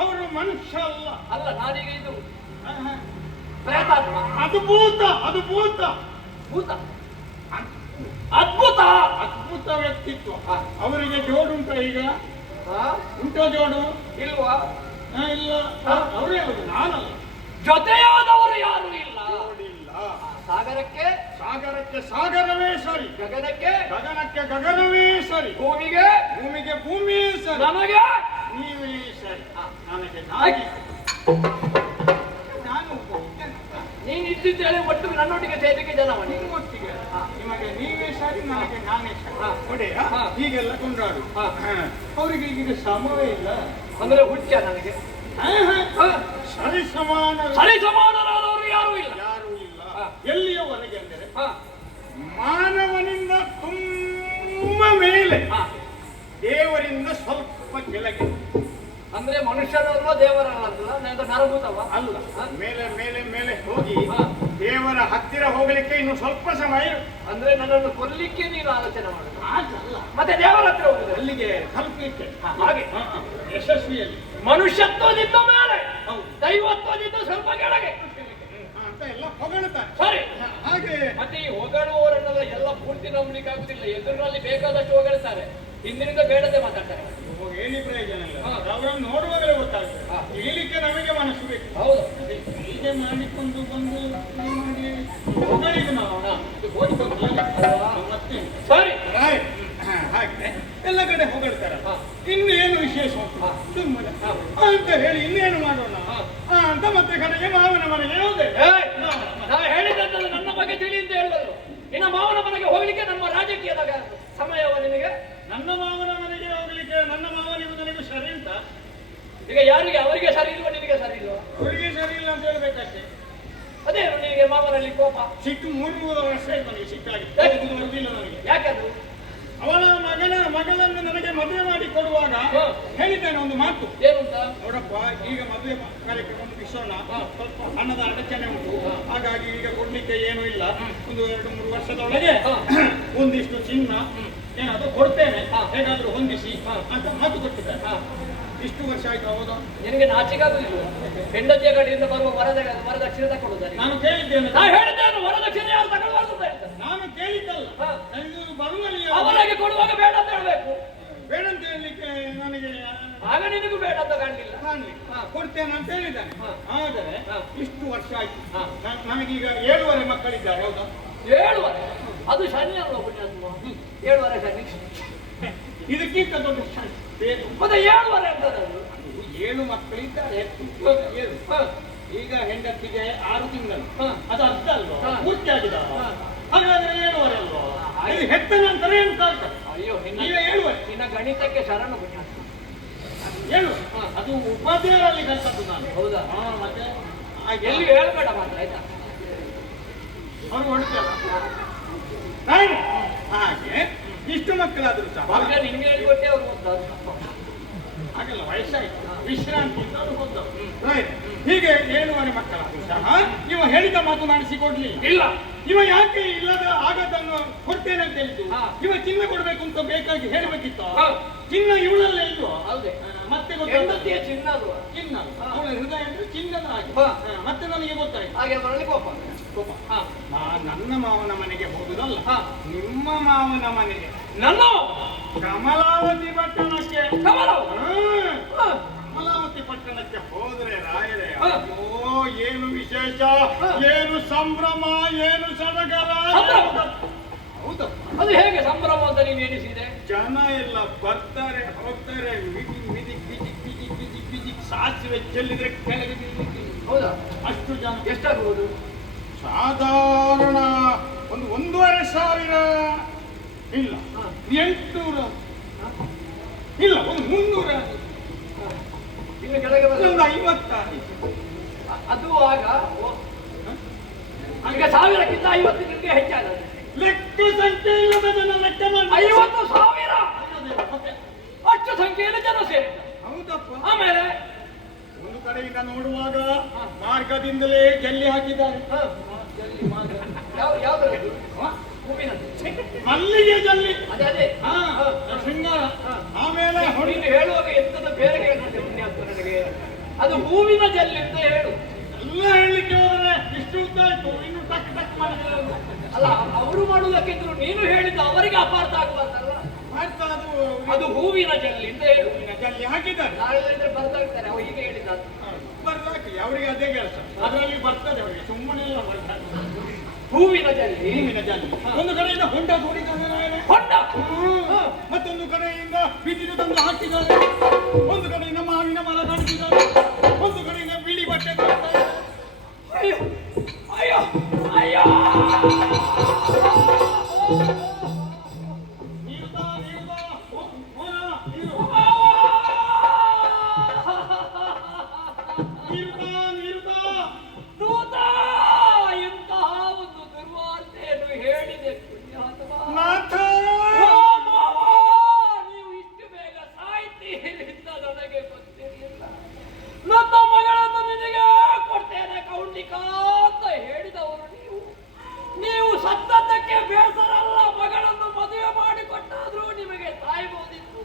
ಅವರು ಮನುಷ್ಯ ಅಲ್ಲ. ಅಲ್ಲ, ನಾನೀಗ ಇದು ಆಹಾ. ಪ್ರೇತಾತ್ಮ. ಅದು ಭೂತ, ಅದು ಭೂತ. ಭೂತ, ಅದ್ಭುತ. ಅದ್ಭುತ ವ್ಯಕ್ತಿತ್ವ. ಹಾ. ಅವರಿಗೆ ಜೋಡುಂಟ ಈಗ? ಹಾ? ಉಂಟೋ ಜೋಡು? ಇಲ್ವಾ? ಇಲ್ಲ. ಅವರೇ ಹೌದು, ನಾನಲ್ಲ. ಜೊತೆಯಾದವರು ಯಾರು ಇಲ್ಲ. ಜೋಡಿಲ್ಲ. ಸಾಗರಕ್ಕೆ ಸಾಗರಕ್ಕೆ ಸಾಗರವೇ ಸರಿ, ಗಗನಕ್ಕೆ ಗಗನಕ್ಕೆ ಗಗನವೇ ಸರಿ, ಭೂಮಿಗೆ ಭೂಮಿಗೆ ಭೂಮಿಯೇ ಸರಿ, ನಮಗೆ ನೀವೇ ಸರಿ. ನನಗೆ ಆಯ್ತು. ನಾನು ನೀನು ಇದ್ದಿದ್ದೇಳೆ ಒಟ್ಟು ನನ್ನೊಟ್ಟಿಗೆ ಸೇರಿಕೆ ಜನವ ನೀನು. ಒಟ್ಟಿಗೆ ನಿಮಗೆ ನೀವೇ ಸರಿ, ನನಗೆ ನಾನೇ ಸರಿ. ಒಡೆಯ ಹಾ. ಹೀಗೆಲ್ಲ ಕೊಂಡಾಡು. ಹಾ. ಅವರಿಗೆ ಈಗ ಸಮವೇ ಇಲ್ಲ. ಅಂದ್ರೆ ಹುಚ್ಚ ನನಗೆ. ಹಾ. ಸರಿ ಸಮಾನ ಸರಿ ಸಮಾನರಾದವರು ಯಾರು ಇಲ್ಲ. ಯಾರೂ ಇಲ್ಲ. ಹಾ. ಎಲ್ಲಿಯವರೆಗೆ ಅಂದರೆ ಹಾ. ಮಾನವನಿಂದ ತುಂಬ ಮೇಲೆ, ಹಾ. ದೇವರಿಂದ ಸ್ವಲ್ಪ ಕೆಳಗೆ. ಅಂದ್ರೆ ಮನುಷ್ಯರಲ್ಲ ದೇವರಲ್ಲ, ನರಭೂತವ ಅಲ್ಲ, ಹಾ. ಮೇಲೆ ಮೇಲೆ ಮೇಲೆ ಹೋಗಿ ಹಾ. ದೇವರ ಹತ್ತಿರ ಹೋಗಲಿಕ್ಕೆ ಇನ್ನು ಸ್ವಲ್ಪ ಸಮಯ ಇರು. ಅಂದ್ರೆ ನನ್ನನ್ನು ಕೊಲ್ಲಿಕ್ಕೆ ನೀನು ಆಲೋಚನೆ ಮಾಡುದು. ಹಾಗಲ್ಲ, ಮತ್ತೆ ದೇವರ ಹತ್ರ ಹೋಗುದು. ಅಲ್ಲಿಗೆ ತಲುಪಲಿಕ್ಕೆ. ಹಾಗೆ ಯಶಸ್ವಿಯಲ್ಲಿ ಮನುಷ್ಯತ್ವದಿಂದ ಮೇಲೆ, ಹೌದು. ದೈವತ್ವದಿಂದ ಸ್ವಲ್ಪ ಕೆಳಗೆ ಅಂತ ಎಲ್ಲ ಹೊಗಳ್ತಾರೆ. ಸರಿ. ಹಾಗೆ ಮತ್ತೆ ಈ ಹೊಗಳುವವರನ್ನೆಲ್ಲ ಎಲ್ಲ ಪೂರ್ತಿ ನಂಬಲಿಕ್ಕೆ ಆಗುದಿಲ್ಲ. ಎದುರಿನಲ್ಲಿ ಬೇಕಾದಷ್ಟು ಹೊಗಳ್ತಾರೆ, ಹಿಂದಿನಿಂದ ಬೇಡದೆ ಮಾತಾಡ್ತಾರೆ. ಹೇಳಿ ಪ್ರಯೋಜನ ಇಲ್ಲ. ಹಾ. ಅವರನ್ನು ನೋಡುವಾಗಲೇ ಗೊತ್ತಾಗ್ತದೆ. ಹಾ. ಹೇಳಲಿಕ್ಕೆ ನಮಗೆ ಮನಸ್ಸು ಬೇಕು. ಹೌದು. ಹೀಗೆ ಮಾಡಿಕೊಂಡು ಬಂದು ಮಾಡಿ ಹೊಗಳಿದ್ದು ನಾವು. ಇದು ಓದಿಕೊಂಡು ಮತ್ತೆ ಸರಿ. ಹಾಗೆ ಎಲ್ಲ ಕಡೆ ಹೊಗಳ್ತಾರೆ. ಹಾ. ಇನ್ನು ಏನು ವಿಶೇಷ ಉಂಟು? ಸುಮ್ಮನೆ ಅಂತ ಹೇಳಿ ಇನ್ನೇನು ಮಾಡೋಣ ಅಂತ ಮತ್ತೆ ಕಡೆಗೆ ಮಾವನ ಮನೆಗೆ ಹೋದೆ. ನಾ ಹೇಳಿದಂತದ್ದು ನನ್ನ ಬಗ್ಗೆ ತಿಳಿ ಅಂತ ಹೇಳಿದ್ರು. ಇನ್ನು ಮಾವನ ಮನೆಗೆ ಹೋಗ್ಲಿಕ್ಕೆ ನಮ್ಮ ರಾಜಕೀಯದ ಸಮಯವ ನಿನಗೆ? ನನ್ನ ಮಾವನ ಮನೆಗೆ ಹೋಗ್ಲಿಕ್ಕೆ ನನ್ನ ಮಾವನಿಗೂ ನನಗೂ ಸರಿ ಅಂತ? ಈಗ ಯಾರಿಗೆ? ಅವರಿಗೆ ಸರಿ ಇಲ್ವಾ, ನಿನಗೆ ಸರಿ ಇಲ್ವಾ? ಅವರಿಗೆ ಸರಿ ಇಲ್ಲ ಅಂತ ಹೇಳ್ಬೇಕಷ್ಟೇ. ಅದೇನು ನಿನಗೆ ಮಾವನಲ್ಲಿ ಕೋಪ? ಸಿಟ್ಟು 3 ವರ್ಷ ಆಯ್ತು ನನಗೆ ಸಿಟ್ಟಾಗಿ. ಬರುದಿಲ್ಲ ನನಗೆ. ಯಾಕದು? ಅವನ ಮಗಳನ್ನು ನನಗೆ ಮದುವೆ ಮಾಡಿ ಕೊಡುವಾಗ ಹೇಳಿದ್ದೇನೆ ಒಂದು ಮಾತು. ಏನಂತ? ನೋಡಪ್ಪ, ಈಗ ಮದುವೆ ಕಾರ್ಯಕ್ರಮ ಮುಗಿಸೋಣ, ಸ್ವಲ್ಪ ಹಣದ ಅಡಚಣೆ ಉಂಟು, ಹಾಗಾಗಿ ಈಗ ಕೊಡ್ಲಿಕ್ಕೆ ಏನೂ ಇಲ್ಲ, ಒಂದು 2-3 ವರ್ಷದೊಳಗೆ ಒಂದಿಷ್ಟು ಚಿನ್ನ ಏನಾದ್ರು ಕೊಡ್ತೇನೆ, ಹೇಗಾದ್ರೂ ಹೊಂದಿಸಿ ಅಂತ ಮಾತು ಕೊಟ್ಟಿದ್ದಾರೆ. ಇಷ್ಟು ವರ್ಷ ಆಯ್ತು. ಹೌದಾ? ನಿನಗೆ ನಾಚಿಕಾಗುದಿಲ್ಲ? ಹೆಂಡತಿಯ ಕಡೆಯಿಂದ ಬರುವ ವರದಕ್ಷಿಣೆ ತಗೊಳ್ಳುತ್ತಾರೆ. ನಾನು ಕೇಳಿದ್ದೇನೆ. ನಾ ಹೇಳಿದ್ದೇನೆ ವರದಕ್ಷಿಣೆ ಯಾರು ತಗೊಳ್ಬಾರ್ದು ಅಂತ ಹೇಳ್ತಾರೆ. ನಾನು ಕೇಳಿದ್ದಲ್ಲ, ಬರುವಲ್ಲಿ ಅವರಿಗೆ ಕೊಡುವಾಗ ಬೇಡ ಅಂತ ಹೇಳ್ಬೇಕು. ಬೇಡ ಅಂತ ಹೇಳಲಿಕ್ಕೆ ನನಗೆ ಆಗ ನಿನಗೂ ಬೇಡ ಅಂತ ಕಾಣಲಿಲ್ಲ. ಕೊಡ್ತೇನೆ ಅಂತ ಹೇಳಿದ್ದಾನೆ. ಆದರೆ ಇಷ್ಟು ವರ್ಷ ಆಯ್ತು. ಹಾ. ನನಗೀಗ 7 ಮಕ್ಕಳಿದ್ದಾರೆ. ಹೌದಾ? 7 ಅದು ಶನಿ ಅಲ್ವಾ ಪುಣ್ಯಾತ್ಮ? 7 ಶನಿ. ಇದಕ್ಕಿಂತ ದೊಡ್ಡ ಶನಿ ಬೇಕು. ಮತ್ತೆ 7 ಅಂತದ್ದು 7 ಮಕ್ಕಳಿದ್ದಾರೆ. 7. ಈಗ ಹೆಂಡತಿಗೆ 6 ತಿಂಗಳು. ಅದು ಅರ್ಧ ಅಲ್ವಾ? ಪೂರ್ತಿ ಆಗಿದೆ. ಹಾಗಾದ್ರೆ 7 ಅಲ್ವಾ? ಇದು ಹೆತ್ತ ನಂತರ ಏನು ಕಾಡ್ತಾರೆ? ಅಯ್ಯೋ, ಈಗ 7. ನಿನ್ನ ಗಣಿತಕ್ಕೆ ಶರಣು ಪುಣ್ಯಾತ್ಮ. 7 ಅದು ಉಪಾಧ್ಯಾಯರಲ್ಲಿ ಕಲ್ತದ್ದು ನಾನು. ಹೌದಾ? ಮತ್ತೆ ಎಲ್ಲಿ ಹೇಳ್ಬೇಡ ಮಾತ್ರ, ಆಯ್ತಾ? ಅವರು ಹೊಡ್ತಲ್ಲ ಹಾಗೆ ಇಷ್ಟು ಮಕ್ಕಳಾದ್ರು ಸಹ ನಿನ್ಗೆ ಹೇಳಿಕೊಟ್ಟೆ ಅವ್ರು ಓದ್ದವ್ರು. ಹಾಗಲ್ಲ, ವಯಸ್ಸಾಯ್ತು, ವಿಶ್ರಾಂತಿಯಿಂದ ಅವರು ಹೋದವರು. ಹೀಗೆ 7 ಮಕ್ಕಳಾದ್ರು ಸಹ ಇವ ಹೇಳಿದ ಮಾತು ಮಾಡಿಸಿಕೊಡ್ಲಿಲ್ಲ. ಇಲ್ಲ. ಇವ ಯಾಕೆ ಇಲ್ಲದ ಆಗದನ್ನು ಕೊಡ್ತೇನೆ ಅಂತ ಹೇಳಿದ್ದು? ಹಾ. ಇವ ಚಿನ್ನ ಕೊಡ್ಬೇಕು ಅಂತ ಬೇಕಾಗಿ ಹೇಳ್ಬೇಕಿತ್ತು. ಹಾ. ಚಿನ್ನ ಇವಳಲ್ಲೇ ಇಲ್ವಾ? ಹೌದೇ? ಮತ್ತೆ ಹೆಂಡತಿಯ ಚಿನ್ನ ಅಲ್ವಾ? ಚಿನ್ನ ಅವಳ ಹೃದಯ ಅಂದ್ರೆ ಚಿನ್ನದ ಹಾಗೆ. ಹಾ. ಮತ್ತೆ ನನಗೆ ಗೊತ್ತಾಯ್ತು. ಹಾಗೆ ಬರಲಿ ಕೋಪ. ಕೋಪ. ನನ್ನ ಮಾವನ ಮನೆಗೆ ಹೋಗುದಲ್ಲ, ಹಾ. ನಿಮ್ಮ ಮಾವನ ಮನೆಗೆ, ನನ್ನ ಕಮಲಾವತಿ ಪಟ್ಟಣಕ್ಕೆ. ಹಾ. ಕಮಲಾವತಿ ಪಟ್ಟಣಕ್ಕೆ ಹೋದ್ರೆ ರಾಯರೇ, ಹಾ. ಅಯ್ಯೋ ಏನು ವಿಶೇಷ, ಏನು ಸಂಭ್ರಮ, ಏನು ಸಡಗರ. ಸಂಭ್ರಮ? ಹೌದು. ಅದು ಹೇಗೆ ಸಂಭ್ರಮ ಅಂತ ನೀವು ಎಣಿಸಿದೆ? ಜನ ಎಲ್ಲ ಬರ್ತಾರೆ ಹೋಗ್ತಾರೆ, ಬಿಜಿಕ್ ಸಾಸಿವೆ ಚೆಲ್ಲಿದ್ರೆ ಕೆಳಗೆ ಬೀಳ್ಲಿಕ್ಕೆ. ಹೌದಾ? ಅಷ್ಟು ಜನ. ಎಷ್ಟಾಗಬಹುದು? ಸಾಧಾರಣ 1,500 ಇಲ್ಲ, ಹಾ. 800 ಇಲ್ಲ, ಒಂದು 300 ಇನ್ನು ಕೆಳಗೆ ಒಂದು 50. ಅದು ಆಗ ಈಗ 1000ಕ್ಕಿಂತ 50 ಹೆಚ್ಚಾದ ಲೆಕ್ಕ ಎಷ್ಟು ಸಂಖ್ಯೆ ಇಲ್ಲದನ್ನು ಲೆಕ್ಕ ಮಾಡಿ 50,000 ಮತ್ತೆ ಅಷ್ಟು ಸಂಖ್ಯೆಯಲ್ಲಿ ಜನ ಸೇರಿದ್ದ. ಹೌದಪ್ಪ. ಆಮೇಲೆ ಒಂದು ಕಡೆಯಿಂದ ನೋಡುವಾಗ ಮಾರ್ಗದಿಂದಲೇ ಜಲ್ಲಿ ಹಾಕಿದ್ದಾರೆ. ಯಾವ್ದು ಹೂವಿನದ್ದು ಮಲ್ಲಿಗೆ ಜಲ್ಲಿ. ಅದೇ ಅದೇ ಶೃಂಗಾರ. ಆಮೇಲೆ ನೀನು ಹೇಳುವಾಗ ಎಂತದ ಬೇರೆ ಹೇಳ್ತದೆ ನನಗೆ. ಅದು ಹೂವಿನ ಜಲ್ಲಿ ಅಂತ ಹೇಳು. ಎಲ್ಲ ಹೇಳಲಿಕ್ಕೆ ಹೋದ್ರೆ ಇಷ್ಟು ಉದ್ದ ಆಯ್ತು, ಇನ್ನು ಟಕ್ ಟಕ್ ಮಾಡಿದ್ರೆ ಅಲ್ಲ, ಅವರು ಮಾಡುವುದಕ್ಕಿದ್ರು ನೀನು ಹೇಳಿದ್ದು ಅವರಿಗೆ ಅಪಾರ್ಥ ಆಗ್ಬಾರ್ದಲ್ಲ. ಆಯ್ತಾ? ಅದು ಹೂವಿನ ಜಲ್ಲಿ ಅಂತ ಹೇಳು. ಜಲ್ಲಿ ಹಾಕಿದ್ದಾರೆ. ನಾಳೆ ಬರ್ತಾ ಇರ್ತಾರೆ ಅವ ಹೀಗೆ ಹೇಳಿದ ಬರ್ಲಾಕಿ ಅವರಿಗೆ ಅದೇ ಕೆಲಸ, ಅದರಲ್ಲಿ ಬರ್ತದೆ ಅವರಿಗೆ, ಸುಮ್ಮನೆ ಎಲ್ಲ ಬರ್ತಾರೆ. ಹೂವಿನ ಜಲ್ಲಿ. ಹೂವಿನ ಜಲ್ಲಿ ಒಂದು ಕಡೆಯಿಂದ ಹೊಂಡ ತೋಡಿದ್ದಾರೆ, ಹೊಂಡ. ಮತ್ತೊಂದು ಕಡೆಯಿಂದ ಬಿದಿರು ತಂದು ಹಾಕಿದ್ದಾರೆ, ಒಂದು ಕಡೆಯಿಂದ ಮಾವಿನ ಮರ ಕಾಣಿಸಿದ್ದಾರೆ, ಒಂದು ಕಡೆಯಿಂದ ಬಿಳಿ ಬಟ್ಟೆ ಕಾಣ್ತಾರೆ. ಅಯ್ಯೋ ಅಯ್ಯೋ ಅಯ್ಯೋ ದೂತ, ಇಂತಹ ಒಂದು ದುರ್ವಾರ್ತೆಯನ್ನು ಹೇಳಿದೆ ಪುಣ್ಯಾತ್ಮ. ನೀವು ಇಷ್ಟು ಬೇಗ ಸಾಯ್ತೀರಿ ಅಂತ ನನಗೆ ಗೊತ್ತಿರಲಿಲ್ಲ. ನನ್ನ ಮಗಳನ್ನು ನಿನಗೆ ಕೊಡ್ತೇನೆ ಕೌಂಡಿಕ ಅಂತ ಹೇಳಿದವರು ನೀವು ಸತ್ತದ್ದಕ್ಕೆ ಬೇಸರಲ್ಲ. ಮಗಳನ್ನು ಮದುವೆ ಮಾಡಿಕೊಟ್ಟಾದ್ರೂ ನಿಮಗೆ ಸಾಯಬಹುದಿತ್ತು.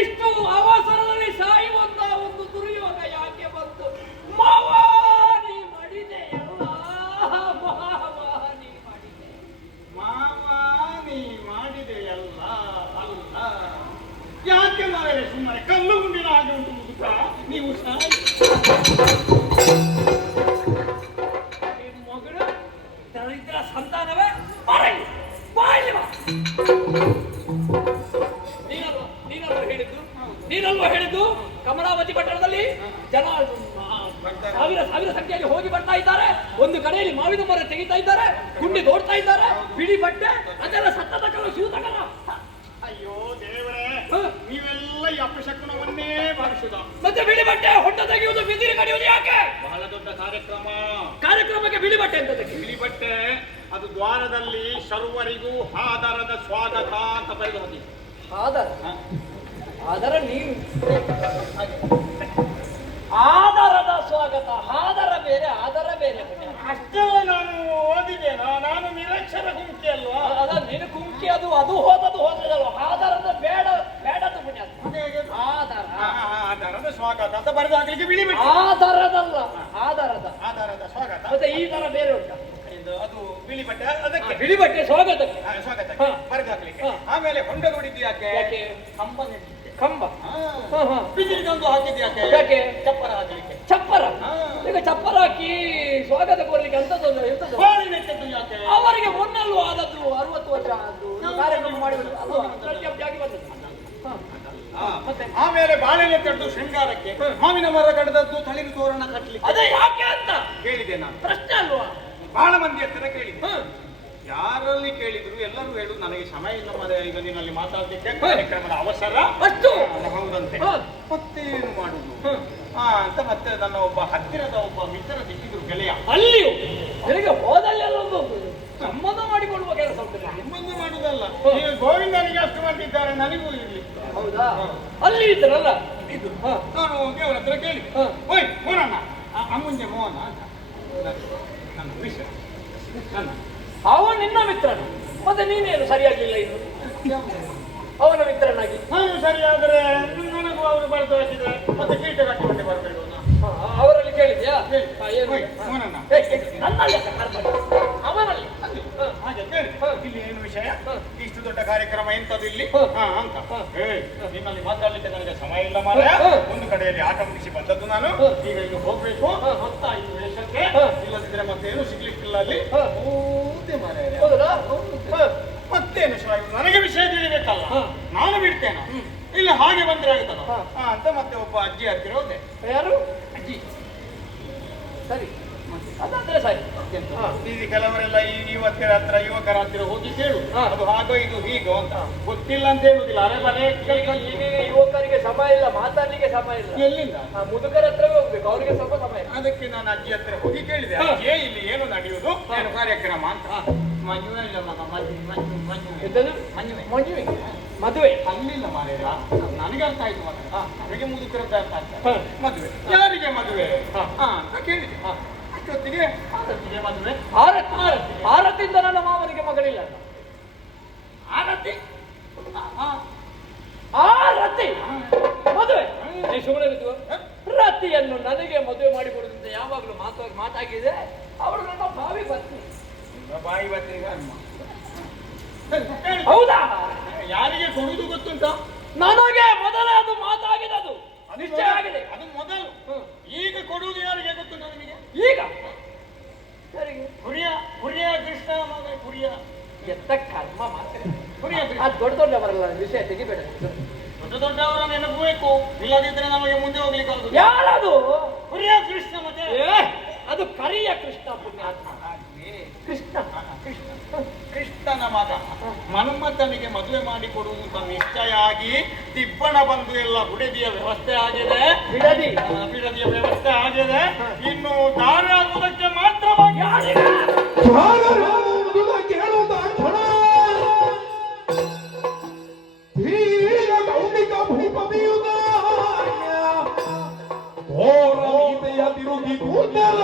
ಇಷ್ಟು ಅವಸರದಲ್ಲಿ ಸಾಯುವಂತ ಒಂದು ದುರ್ಯೋಗ ಯಾಕೆ ಬಂತು? ಮಾವಾನಿ ಮಾಡಿದೆಯಲ್ಲ, ಮಾವಾನಿ ಮಾಡಿದೆ. ಮಾವಾನಿ ಮಾಡಿದೆಯಲ್ಲ. ಅಲ್ಲ, ಯಾಕೆ ಮಾರೇ ಸುಮ್ಮನೆ ಕಲ್ಲು ಗುಂಡಿನ ಹಾಗೆ ಉಂಟು ಮುದುಕ, ನೀವು ಸಾಯಿ. ಮಗಳು ದರಿದ್ರ ಸಂತಾನವೇ ಬಾಯಿ ನೀನಲ್ವಾ ಹೇಳಿದ್ದು ಕಮಲಾವತಿ ಪಟ್ಟಣದಲ್ಲಿ ಜನ ಸಾವಿರ ಸಂಖ್ಯೆಯಲ್ಲಿ ಹೋಗಿ ಬರ್ತಾ ಇದ್ದಾರೆ. ಒಂದು ಕಡೆಯಲ್ಲಿ ಮಾವಿನ ಮರ ತೆಗಿತಾ ಇದ್ದಾರೆ, ಗುಂಡಿ ದೋಡ್ತಾ ಇದ್ದಾರೆ, ಬಿಳಿ ಬಟ್ಟೆ ಅದೆಲ್ಲ ಸತ್ತದ ಕಲ ಶಿವತಕರ. ಅಯ್ಯೋ ದೇವರೇ, ನೀವೆಲ್ಲ ಈ ಅಪಶಕುನವನ್ನೇ ಬಾರಿಸುದ. ಮತ್ತೆ ಬಿಳಿ ಬಟ್ಟೆ ಹೊಂಡ ತೆಗೆಯುವುದು, ಬಿದಿರು ಕಡಿಯುವುದು ಯಾಕೆ? ಬಹಳ ದೊಡ್ಡ ಕಾರ್ಯಕ್ರಮಕ್ಕೆ ಬಿಳಿ ಬಟ್ಟೆ ಅಂತ ಬಿಳಿ ಬಟ್ಟೆ ಅದು ದ್ವಾರದಲ್ಲಿ ಸರ್ವರಿಗೂ ಆಧಾರದ ಸ್ವಾಗತ ಅಂತ ಬರೆದು ಹೋಗಿದೆ. ಆದರ ನೀನು ಆಧಾರದ ಸ್ವಾಗತ, ಆಧಾರ ಬೇರೆ ಆಧಾರ ಬೇರೆ. ಅಷ್ಟೆಲ್ಲ ನಾನು ಓದಿದ್ದೇನಾ? ನಾನು ನಿರಕ್ಷರ ಕುಂಕಿ ಅಲ್ವಾ? ಅದ ನಿನ್ನ ಕುಂಕಿ, ಅದು ಹೋದದಲ್ವ. ಆಧಾರದ ಬೇಡದು ಪುಣ್ಯ. ಆಧಾರದ ಸ್ವಾಗತ ಅಂತ ಬರೆದು ಹಾಕ್ಲಿಕ್ಕೆ ಬಿಳಿ ಬಟ್ಟೆ. ಆಧಾರದಲ್ಲ, ಆಧಾರದ ಸ್ವಾಗತ. ಮತ್ತೆ ಈ ತರ ಬೇರೆ ಉಂಟಾ? ಅದು ಬಿಳಿ ಬಟ್ಟೆ, ಅದಕ್ಕೆ ಬಿಳಿ ಬಟ್ಟೆ ಸ್ವಾಗತಕ್ಕೆ ಬರೆದು ಹಾಕ್ಲಿಕ್ಕೆ. ಆಮೇಲೆ ಹೊಂಡ ನೋಡಿದ್ದು ಯಾಕೆ? ಕಂಬ ಬಿದಿರಿಗೊಂದು ಹಾಕಿದ್ದು ಯಾಕೆ? ಚಪ್ಪರ ಹಾಕಲಿಕ್ಕೆ. ಚಪ್ಪರ ಈಗ ಚಪ್ಪರ ಹಾಕಿ ಸ್ವಾಗತ ಕೋರ್ಲಿಕ್ಕೆ ಎಂತದ್ದು ಯಾಕೆ? ಅವರಿಗೆ ಮೊನ್ನಲ್ವ ಆದದ್ದು 60 ವರ್ಷ ಆದ್ದು ಕಾರ್ಯಕ್ರಮ ಮಾಡಿ ಬಂದದ್ದು. ಮತ್ತೆ ಆಮೇಲೆ ಬಾಳೆಲೆ ಕಡ್ದು ಶೃಂಗಾರಕ್ಕೆ, ಮಾವಿನ ಮರ ಕಡ್ದದ್ದು ತಳಿರು ತೋರಣ ಕಟ್ಟಲಿಕ್ಕೆ. ಅದೇ ಯಾಕೆ ಅಂತ ಕೇಳಿದೆ ನಾನು. ಪ್ರಶ್ನೆ ಅಲ್ವಾ? ಬಹಳ ಮಂದಿ ಹತ್ತಿರ ಕೇಳಿದೆ. ಯಾರಲ್ಲಿ ಕೇಳಿದ್ರು ಎಲ್ಲರೂ ಹೇಳುದು ನನಗೆ ಸಮಯ ಇಲ್ಲ ಮರೆ, ಈಗ ನೀನಲ್ಲಿ ಮಾತಾಡ್ಲಿಕ್ಕೆ ಕಾರ್ಯಕ್ರಮದ ಅವಸರ ಅಷ್ಟು. ಹೌದಂತೆ. ಮತ್ತೇನು ಮಾಡುದು ಅಂತ ಮತ್ತೆ ನನ್ನ ಒಬ್ಬ ಹತ್ತಿರದ ಒಬ್ಬ ಮಿತ್ರ ಸಿಕ್ಕಿದ್ರು, ಗೆಳೆಯ. ಅಲ್ಲಿಯೂ ನಿನಗೆ ಹೋದಲ್ಲೆಲ್ಲ ಒಂದು ಸಂಬಂಧ ಮಾಡಿಕೊಳ್ಳುವ ಕೆಲಸ ಉಂಟಿಲ್ಲ. ಸಂಬಂಧ ಮಾಡುದಲ್ಲ, ಈಗ ಗೋವಿಂದನಿಗೆ ಅಷ್ಟು ಮಾಡಿದ್ದಾರೆ, ನನಗೂ ಇರ್ಲಿ. ಹೌದಾ? ಅಲ್ಲಿ ಇದ್ರಲ್ಲ ಇದು ನಾನು ದೇವರ ಹತ್ರ ಕೇಳಿ, ಓಯ್ ಮೋರಣ್ಣ, ಅಮ್ಮಂಜೆ ಮೋಹನ ಅಂತ ನನ್ನ ವಿಷಯ. ಅವ ನಿನ್ನ ಮಿತ್ರನ, ಮತ್ತೆ ನೀನೇನು ಸರಿಯಾಗಿಲ್ಲ ಇನ್ನು ಅವನ ಮಿತ್ರನಾಗಿ. ನಾನು ಸರಿಯಾದರೆ ನನಗೂ ಅವರು ಬರೆದು ಹಾಕಿದ್ರೆ ಮತ್ತೆ ಕೀಟ ಕಟ್ಟಿಕೊಂಡು ಬರಬೇಕು. ಅವರಲ್ಲಿ ಕೇಳಿದ್ಯಾ? ಮೋಹನಣ್ಣ ನನ್ನಲ್ಲಿ ಅವನಲ್ಲಿ ಹಾಗೆ ಕೇಳಿ, ಇಲ್ಲಿ ಏನು ವಿಷಯ, ಇಷ್ಟು ದೊಡ್ಡ ಕಾರ್ಯಕ್ರಮ ಎಂತದ್ದು ಇಲ್ಲಿ ಅಂತ. ನಿನ್ನಲ್ಲಿ ಮಾತಾಡ್ಲಿಕ್ಕೆ ನನಗೆ ಸಮಯ ಇಲ್ಲ ಮಾರ. ಒಂದು ಕಡೆಯಲ್ಲಿ ಆಟ ಮುಗಿಸಿ ಬಂದದ್ದು ನಾನು, ಈಗ ಇಲ್ಲಿ ಹೋಗ್ಬೇಕು. ಹೊತ್ತಾಯಿತು ವೇಷಕ್ಕೆ, ಇಲ್ಲದಿದ್ರೆ ಮತ್ತೇನು ಸಿಗ್ಲಿಕ್ಕಿಲ್ಲ ಅಲ್ಲಿ. ಮತ್ತೇನು ನನಗೆ ವಿಷಯ ತಿಳಿಬೇಕಲ್ಲ, ನಾನು ಬಿಡ್ತೇನೆ. ಇಲ್ಲ ಹಾಗೆ ಬಂದ್ರೆ ಆಗುತ್ತಲ್ಲ ಅಂತ ಮತ್ತೆ ಒಬ್ಬ ಅಜ್ಜಿ ಹತ್ತಿರ ಹೋದೆ. ಯಾರು ಅಜ್ಜಿ? ಸರಿ, ಅದಾದ್ರೆ ಸರಿ. ಈಗ ಕೆಲವರೆಲ್ಲ ಈ ಯುವಕರ ಹತ್ತಿರ ಹೋಗಿ ಕೇಳು, ಅದು ಹಾಗೋ ಇದು ಹೀಗೋ ಅಂತ ಗೊತ್ತಿಲ್ಲ ಅಂತ ಹೇಳುದಿಲ್ಲ. ಅರೆ ಮನೆ ಈಗ ಯುವಕರಿಗೆ ಸಮಯ ಇಲ್ಲ, ಮಾತಾಡ್ಲಿಕ್ಕೆ ಸಮಯ ಇಲ್ಲ. ಎಲ್ಲಿಂದ? ಮುದುಕರ ಹತ್ರವೇ ಹೋಗ್ಬೇಕು, ಅವರಿಗೆ ಸ್ವಲ್ಪ ಸಮಯ. ಅದಕ್ಕೆ ನಾನು ಅಜ್ಜಿ ಹತ್ತಿರ ಹೋಗಿ ಕೇಳಿದೆ, ಅಜ್ಜಿಯೇ ಇಲ್ಲಿ ಏನು ನಡೆಯುವುದು, ಏನು ಕಾರ್ಯಕ್ರಮ ಅಂತ. ಮದುವೆ ಇಲ್ಲ ಮಗ, ಮದುವೆ ಎಂತದು? ಮದುವೆ ಮದುವೆ ಅಲ್ಲಿಲ್ಲ ಮಾರೇರ, ನನಗೆ ಅರ್ಥ ಆಯ್ತು ಮಾತ್ರ. ನನಗೆ ಮುದುಕರದ್ದು ಅರ್ಥ ಆಗ್ತದೆ. ಮದುವೆ ಯಾರಿಗೆ ಮದುವೆ ಅಂತ ಕೇಳಿದೆ. ಅಷ್ಟೊತ್ತಿಗೆ ಆರತಿಗೆ ಮದುವೆ. ಆರತಿಯಿಂದ ನನ್ನ ಮಾವನಿಗೆ ಮಗಳಿಲ್ಲ. ಆರತಿ ಆರತಿ ಮದುವೆ ರತಿಯನ್ನು ನನಗೆ ಮದುವೆ ಮಾಡಿಕೊಡುದಂತೆ ಯಾವಾಗಲೂ ಮಾತಾಗಿದೆ. ಅವಳು ನನ್ನ ಭಾವಿ ಪತ್ನಿ. ಬಾಯಿ ಬತ್ತಿಗೆ ಹೌದಾ? ಯಾರಿಗೆ ಕೊಡುವುದು ಗೊತ್ತುಂಟ? ನನಗೆ ಮೊದಲೇ ಅದು ಮಾತಾಗಿದದು, ನಿಶ್ಚಯ ಆಗಿದೆ. ಅದು ಮೊದಲು. ಈಗ ಕೊಡುವುದು ಯಾರಿಗೆ ಗೊತ್ತುಂಟ ನಿಮಗೆ? ಈಗ ಹುರಿಯ ಕೃಷ್ಣ ಮಗ ಹುರಿಯ ಎತ್ತ ಕರ್ಮ ಮಾತ್ರ. ಹುರಿಯ ಅದು ದೊಡ್ಡವರಲ್ಲ, ವಿಷಯ ತೆಗಿಬೇಡ. ದೊಡ್ಡವರ ನೆನಪಬೇಕು, ಇಲ್ಲದಿದ್ರೆ ನಮಗೆ ಮುಂದೆ ಹೋಗ್ಲಿಕ್ಕೆ ಆಗುದು. ಯಾರದು? ಹುರಿಯ ಕೃಷ್ಣ. ಮತ್ತೆ ಅದು ಕರಿಯ ಕೃಷ್ಣ, ಪುಣ್ಯಾತ್ಮ ಕೃಷ್ಣನ ಮಗ ಮನ್ಮಥನಿಗೆ ಮದುವೆ ಮಾಡಿ ಕೊಡುವುದು ನಿಶ್ಚಯ ಆಗಿ ದಿಬ್ಬಣ ಬಂದು ಎಲ್ಲ ಬುಡದಿಯ ವ್ಯವಸ್ಥೆ ಆಗಿದೆ. ಬಿಡದಿಯ ವ್ಯವಸ್ಥೆ ಆಗಿದೆ. ಇನ್ನು ದಾರಿ ಆಗುವುದಕ್ಕೆ ಮಾತ್ರ ತಿರುಗಿ ಕೂದಲ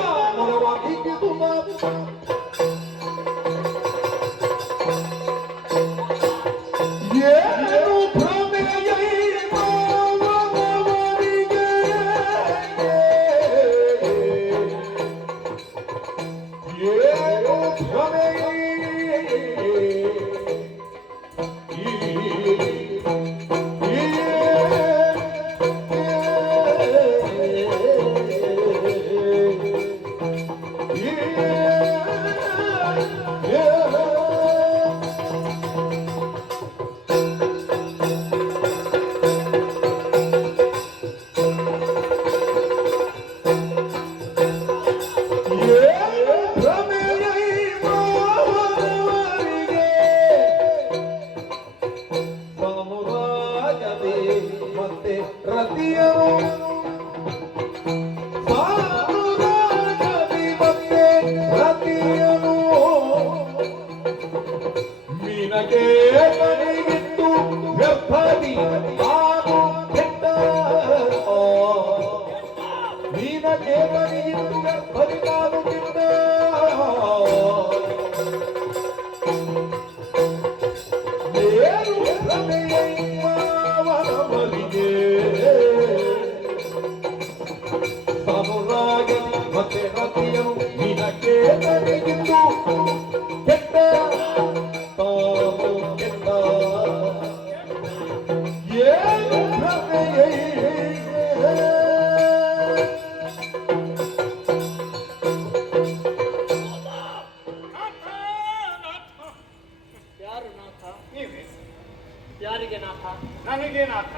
ಯಾರಿಗೆ ನಾಥ? ನನಗೆ ನಾಥ.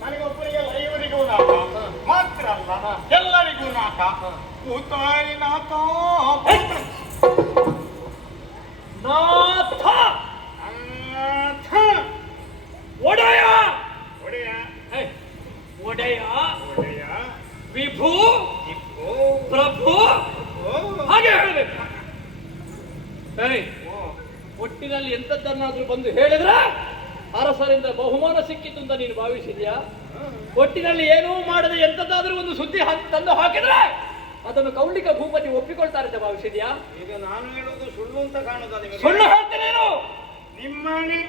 ನನಗೊಬ್ಬರಿಗೆ ಇವರಿಗೂ ನಾಥ ಮಾತ್ರ ಅಲ್ಲ, ಎಲ್ಲರಿಗೂ ನಾಥ. ಭೂತಾಯಿ ನಾಥ. ನಾಥ ಒಡೆಯ ಒಡೆಯ ಒಡೆಯ ಒಡೆಯ ವಿಭು ಪ್ರಭು ಹಾಗೆ ಹೇಳಬೇಕು. ಒಟ್ಟಿನಲ್ಲಿ ಎಂತದ್ದನ್ನಾದ್ರೂ ಬಂದು ಹೇಳಿದ್ರೆ ಅರಸರಿಂದ ಬಹುಮಾನ ಸಿಕ್ಕಿತು ಅಂತ ನೀನು ಭಾವಿಸಿದ್ಯಾ? ಒಟ್ಟಿನಲ್ಲಿ ಏನೂ ಮಾಡದೆ ಎಂತದ್ದಾದ್ರೂ ಒಂದು ಸುದ್ದಿ ತಂದು ಹಾಕಿದ್ರೆ ಅದನ್ನು ಕೌಲಿಕ ಭೂಪತಿ ಒಪ್ಪಿಕೊಳ್ತಾರೆ ಅಂತ ಭಾವಿಸಿದ್ಯಾ? ಈಗ ನಾನು ಹೇಳುವುದು ಸುಳ್ಳು ಅಂತ ಕಾಣುತ್ತಾ ನಿಮಗೆ? ಸುಳ್ಳು ಹೇಳ್ತೇನೇನು? ನಿಮ್ಮಾಣೆ,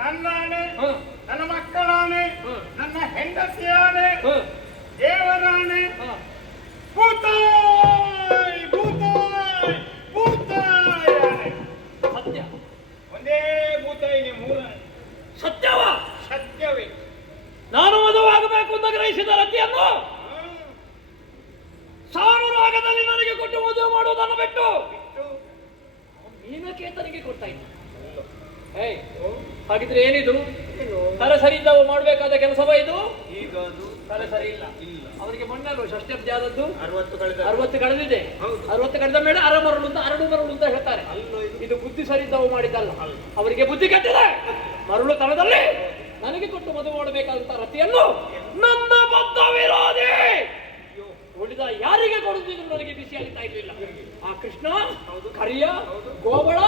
ನನ್ನಾಣೆ, ನನ್ನ ಮಕ್ಕಳಾಣೆ, ನನ್ನ ಹೆಂಡತಿಯಾಣೆ, ದೇವರಾಣೆ, ಭೂತಾಯ್ ಭೂತಾಯ್ ಭೂತಾಯ್ ಆಣೆ. ಸತ್ಯ. ಒಂದೇ ಭೂತಾಯಿಗೆ ಮೂರಾಣೆ. ಸತ್ಯವ? ಸತ್ಯವೇ. ನಾನು ಮದುವಾಗಬೇಕು ಅಂತ ಗ್ರಹಿಸಿದ ರತಿಯನ್ನು ಸಾನುರಾಗದಲ್ಲಿ ನನಗೆ ಕೊಟ್ಟು ಮದುವೆ ಮಾಡುವುದನ್ನು ಬಿಟ್ಟು ಮೀನಕೇತನಿಗೆ ಕೊಡ್ತಾ ಇದ್ದ. ಹಾಗಿದ್ರೆ ಏನಿದು? ತಲೆ ಸರಿ ಇದ್ದವ ಮಾಡಬೇಕಾದ ಕೆಲಸವ ಇದು? ಈಗ ಅದು ತಲೆ ಸರಿ ಇಲ್ಲ. ಅವರಿಗೆ ಮೊನ್ನೆ ಷಷ್ಠಬ್ದಿ ಆದದ್ದು 60 ಕಳೆದಿದೆ. 60 ಕಳೆದ ಮೇಲೆ ಅರಮರಳು ಅಂತ ಅರಡು ಮರಳು ಅಂತ ಹೇಳ್ತಾರೆ. ಇದು ಬುದ್ಧಿ ಸರಿ ಇದ್ದವ ಮಾಡಿದ್ದಲ್ಲ, ಅವರಿಗೆ ಬುದ್ಧಿ ಕೆಟ್ಟಿದೆ. ಮರಳು ತನದಲ್ಲಿ ನನಗೆ ಕೊಟ್ಟು ಮದುವೆ ಮಾಡಬೇಕಾದಂತ ರತಿಯನ್ನು ನನ್ನ ಬದ್ಧ ವಿರೋಧಿ ಉಳಿದ ಯಾರಿಗೆ ಕೊಡುವುದು ಇದು ನನಗೆ ಬಿಸಿ ಆಗ್ತಾ ಇರಲಿಲ್ಲ. ಆ ಕೃಷ್ಣ ಕರಿಯ ಗೋಬಳ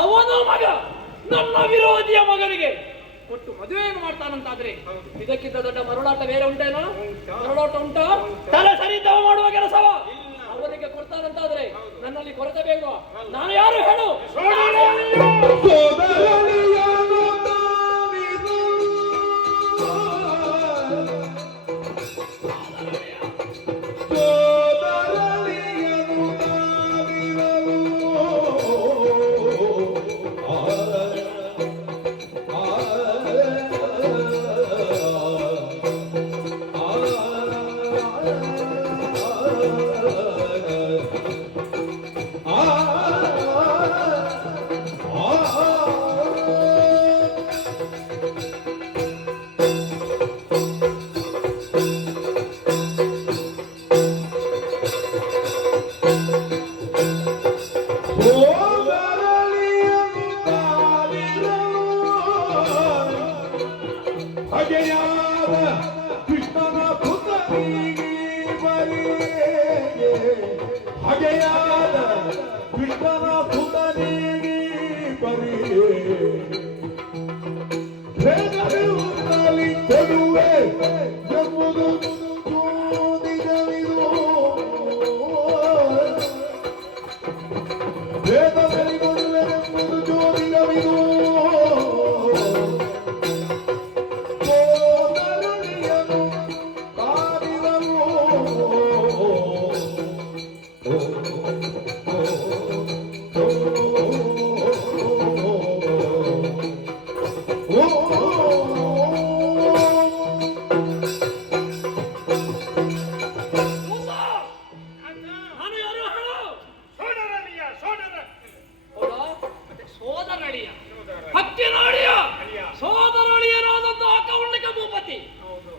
ಅವನ ಮಗ ನನ್ನ ವಿರೋಧಿಯ ಮಗನಿಗೆ ಕೊಟ್ಟು ಮದುವೆಯನ್ನು ಮಾಡ್ತಾನಂತಾದ್ರೆ ಇದಕ್ಕಿಂತ ದೊಡ್ಡ ಮರುಳಾಟ ಬೇರೆ ಉಂಟೇನೋ? ಮರುಳಾಟ ಉಂಟಾ? ತಲೆ ಸರಿತಾವ ಮಾಡುವ ಕೆಲಸವ ಅವನಿಗೆ ಕೊಡ್ತಾನಂತಾದ್ರೆ ನನ್ನಲ್ಲಿ ಕೊರತೆ ಬೇಕೋ? ನಾನು ಯಾರು ಹೇಳು? ಕೃಷ್ಣನ ಪುತ್ರನಿಗೆ ಹಗೆಯಾದ ಕೃಷ್ಣನ ಪುತ್ರನಿಗೆ ಬರಿಯೇ ಭೇದವಿರುತ್ತಲಿ ಕೊಡುವೆ ಎಂಬುದು ನಿಜವಿದು. ಭೇದದಲ್ಲಿ ಕೊಡುವೆ ಎಂಬುದು ಜೋದಿಗವಿದು.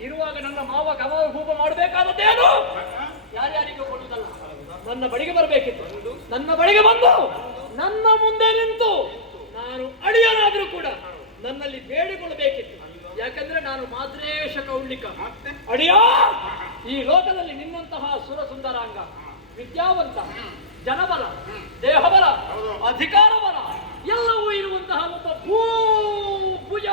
ಇರುವಾಗ ನನ್ನ ಮಾವ ಗಮನ ಭೂಪ ಮಾಡಬೇಕಾದದ್ದೇನು? ಯಾರ್ಯಾರಿಗೂ ಕೊಡುವುದಲ್ಲ, ನನ್ನ ಬಳಿಗೆ ಬರಬೇಕಿತ್ತು. ನನ್ನ ಬಳಿಗೆ ಬಂದು ನನ್ನ ಮುಂದೆ ನಿಂತು ನಾನು ಅಳಿಯನಾದ್ರೂ ಕೂಡ ನನ್ನಲ್ಲಿ ಬೇಡಿಕೊಳ್ಳಬೇಕಿತ್ತು. ಯಾಕಂದ್ರೆ ನಾನು ಮಾದ್ರೇಶ ಕೌಂಡಿಕ ಅಡಿಯ. ಈ ಲೋಕದಲ್ಲಿ ನಿನ್ನಂತಹ ಸುರ ಸುಂದರಾಂಗ, ವಿದ್ಯಾವಂತ, ಜನಬಲ, ದೇಹಬಲ, ಅಧಿಕಾರ ಬಲ ಎಲ್ಲವೂ ಇರುವಂತಹ ಒಬ್ಬ ಭೂಭುಜ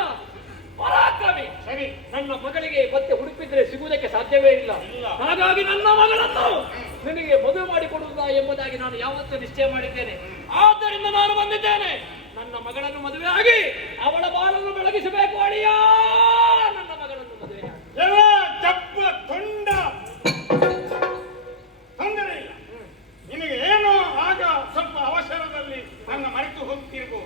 ಪರಾಕ್ರಮಿ ಸರಿ ನನ್ನ ಮಗಳಿಗೆ ಮತ್ತೆ ಹುಡುಕಿದ್ರೆ ಸಿಗುವುದಕ್ಕೆ ಸಾಧ್ಯವೇ ಇಲ್ಲ. ಹಾಗಾಗಿ ನನ್ನ ಮಗಳನ್ನು ನಿನಗೆ ಮದುವೆ ಮಾಡಿಕೊಡುವುದಾ ಎಂಬುದಾಗಿ ನಾನು ಯಾವತ್ತೂ ನಿಶ್ಚಯ ಮಾಡಿದ್ದೇನೆ. ಆದ್ದರಿಂದ ನಾನು ಬಂದಿದ್ದೇನೆ. ನನ್ನ ಮಗಳನ್ನು ಮದುವೆ ಆಗಿ ಅವಳ ಬಾಳನ್ನು ಬೆಳಗಿಸಬೇಕು ಅಡಿಯ. ನನ್ನ ಮಗಳನ್ನು ಮದುವೆ ತೊಂದರೆ ಇಲ್ಲ. ನಿನಗೆ ಏನೋ ಆಗ ಸ್ವಲ್ಪ ಅವಸರದಲ್ಲಿ ನನ್ನ ಮರೆತು ಹೋಗ್ತಿರ್ಬೋ.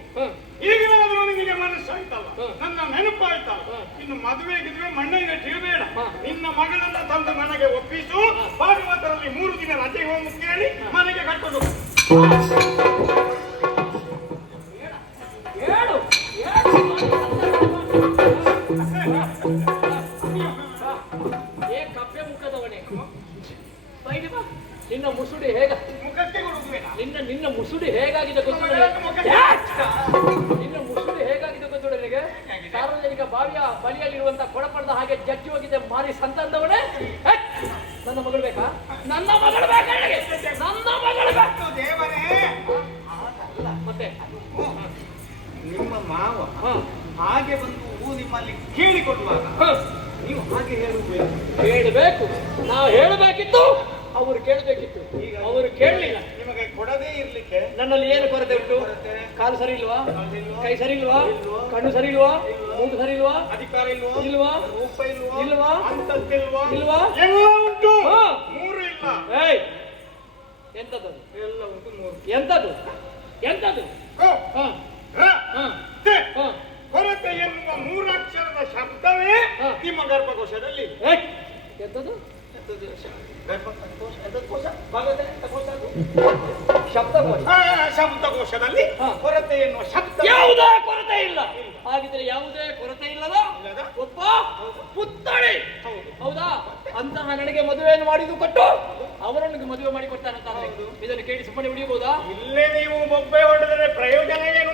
ಈಗಲಾದ್ರೂ ನಿನಗೆ ಮನಸ್ಸಾಯ್ತಲ್ಲ, ನನ್ನ ನೆನಪಾಯ್ತಲ್ಲ. ಇನ್ನು ಮದುವೆಗಿದ್ರೆ ಮಣ್ಣಿಗೆ ತಿಳಬೇಡ. ನಿನ್ನ ಮಗಳನ್ನ ತಂದು ನನಗೆ ಒಪ್ಪಿಸು. ಭಾಗವತರಲ್ಲಿ 3 ದಿನ ರಜೆ ಹೋಗಿ ಕೇಳಿ ಮನೆಗೆ ಕಟ್ಟೋದು. ಕಪ್ಪೆ ಮುಖದವನೇ ನಿನ್ನ ಮುಸುಡಿ ಹೇಗ ಮುಖಕ್ಕೆ ಕೊಡುವುದಿಲ್ಲ. ನಿನ್ನ ಮುಸುಡಿ ಹೇಗಾಗಿದೆ ಗೊತ್ತು? ನಿನ್ನ ಮುಸುಡಿ ಹೇಗಾಗಿದೆ ಗೊತ್ತು ನನಗೆ? ಸಾರ್ವಜನಿಕ ಬಾವಿಯ ಬಳಿಯಲ್ಲಿರುವಂತ ಕೊಡಪಡದ ಹಾಗೆ ಜಜ್ಜಿ ಹೋಗಿದೆ ಮಾರಿ ಸಂತಂದವನೇ. ನನ್ನ ಮಗಳು ಬೇಕಾ? ನನ್ನ ಮಗಳು ಬೇಕಾ? ನನ್ನ ಮಗಳು ಬೇಕು ದೇವರೇ. ಮತ್ತೆ ನಿಮ್ಮ ಮಾವ ಹಾಗೆ ಬಂದು ನಿಮ್ಮಲ್ಲಿ ಕೇಳಿಕೊಳ್ಳುವಾಗ ನೀವು ಹಾಗೆ ಹೇಳಬೇಕು. ನಾವು ಹೇಳಬೇಕಿತ್ತು, ಅವರು ಕೇಳಬೇಕಿತ್ತು. ಅವರು ಕೇಳಲಿಲ್ಲ. ನಿಮಗೆ ಕೊಡದೇ ಇರ್ಲಿಕ್ಕೆ ನನ್ನಲ್ಲಿ ಏನು ಕೊರತೆ ಉಂಟು? ಕಾಲು ಸರಿ ಇಲ್ವಾ? ಕೈ ಸರಿ ಇಲ್ವಾ? ಕಣ್ಣು ಸರಿ ಇಲ್ವಾ? ಮೂಗು ಸರಿ ಇಲ್ವಾ? ಅಧಿಕಾರ ಇಲ್ವಾ? ಇಲ್ವಾ? ರೂಪ ಇಲ್ವಾ? ಇಲ್ವಾ? ಅಂತಸ್ತಿಲ್ವಾ? ಇಲ್ವಾ? ಎಲ್ಲ ಉಂಟು. 3 ಇಲ್ಲ. ಏಯ್ ಎಂತದ್ದು? ಎಲ್ಲ ಉಂಟು 3. ಎಂತದ್ದು? ಎಂತದ್ದು? ಕೊರತೆ ಎನ್ನುವ 3 ಅಕ್ಷರದ ಶಬ್ದವೇ ನಿಮ್ಮ ಗರ್ಭಕೋಶದಲ್ಲಿ. ಎಂತದ್ದು? ಶಬ್ದಕೋಶದಲ್ಲಿ ಕೊರತೆ ಎನ್ನುವ ಶಬ್ದ ಯಾವುದೇ ಕೊರತೆ ಇಲ್ಲ. ಹಾಗಿದ್ರೆ ಯಾವುದೇ ಕೊರತೆ ಇಲ್ಲದ ಒಬ್ಬ ಪುತ್ಥಳಿ. ಹೌದಾ? ಅಂತಹ ನನಗೆ ಮದುವೆಯನ್ನು ಮಾಡಿದ್ದು ಕೊಟ್ಟು ಅವರೊಂದಿಗೆ ಮದುವೆ ಮಾಡಿ ಕೊಡ್ತಾನಂತ ಇದನ್ನು ಕೇಳಿ ಸುಮ್ಮನೆ ಉಳಿಯಬಹುದಾ? ಇಲ್ಲೇ ನೀವು ಬೊಬ್ಬೆ ಹೊಡೆದರೆ ಪ್ರಯೋಜನ ಏನು?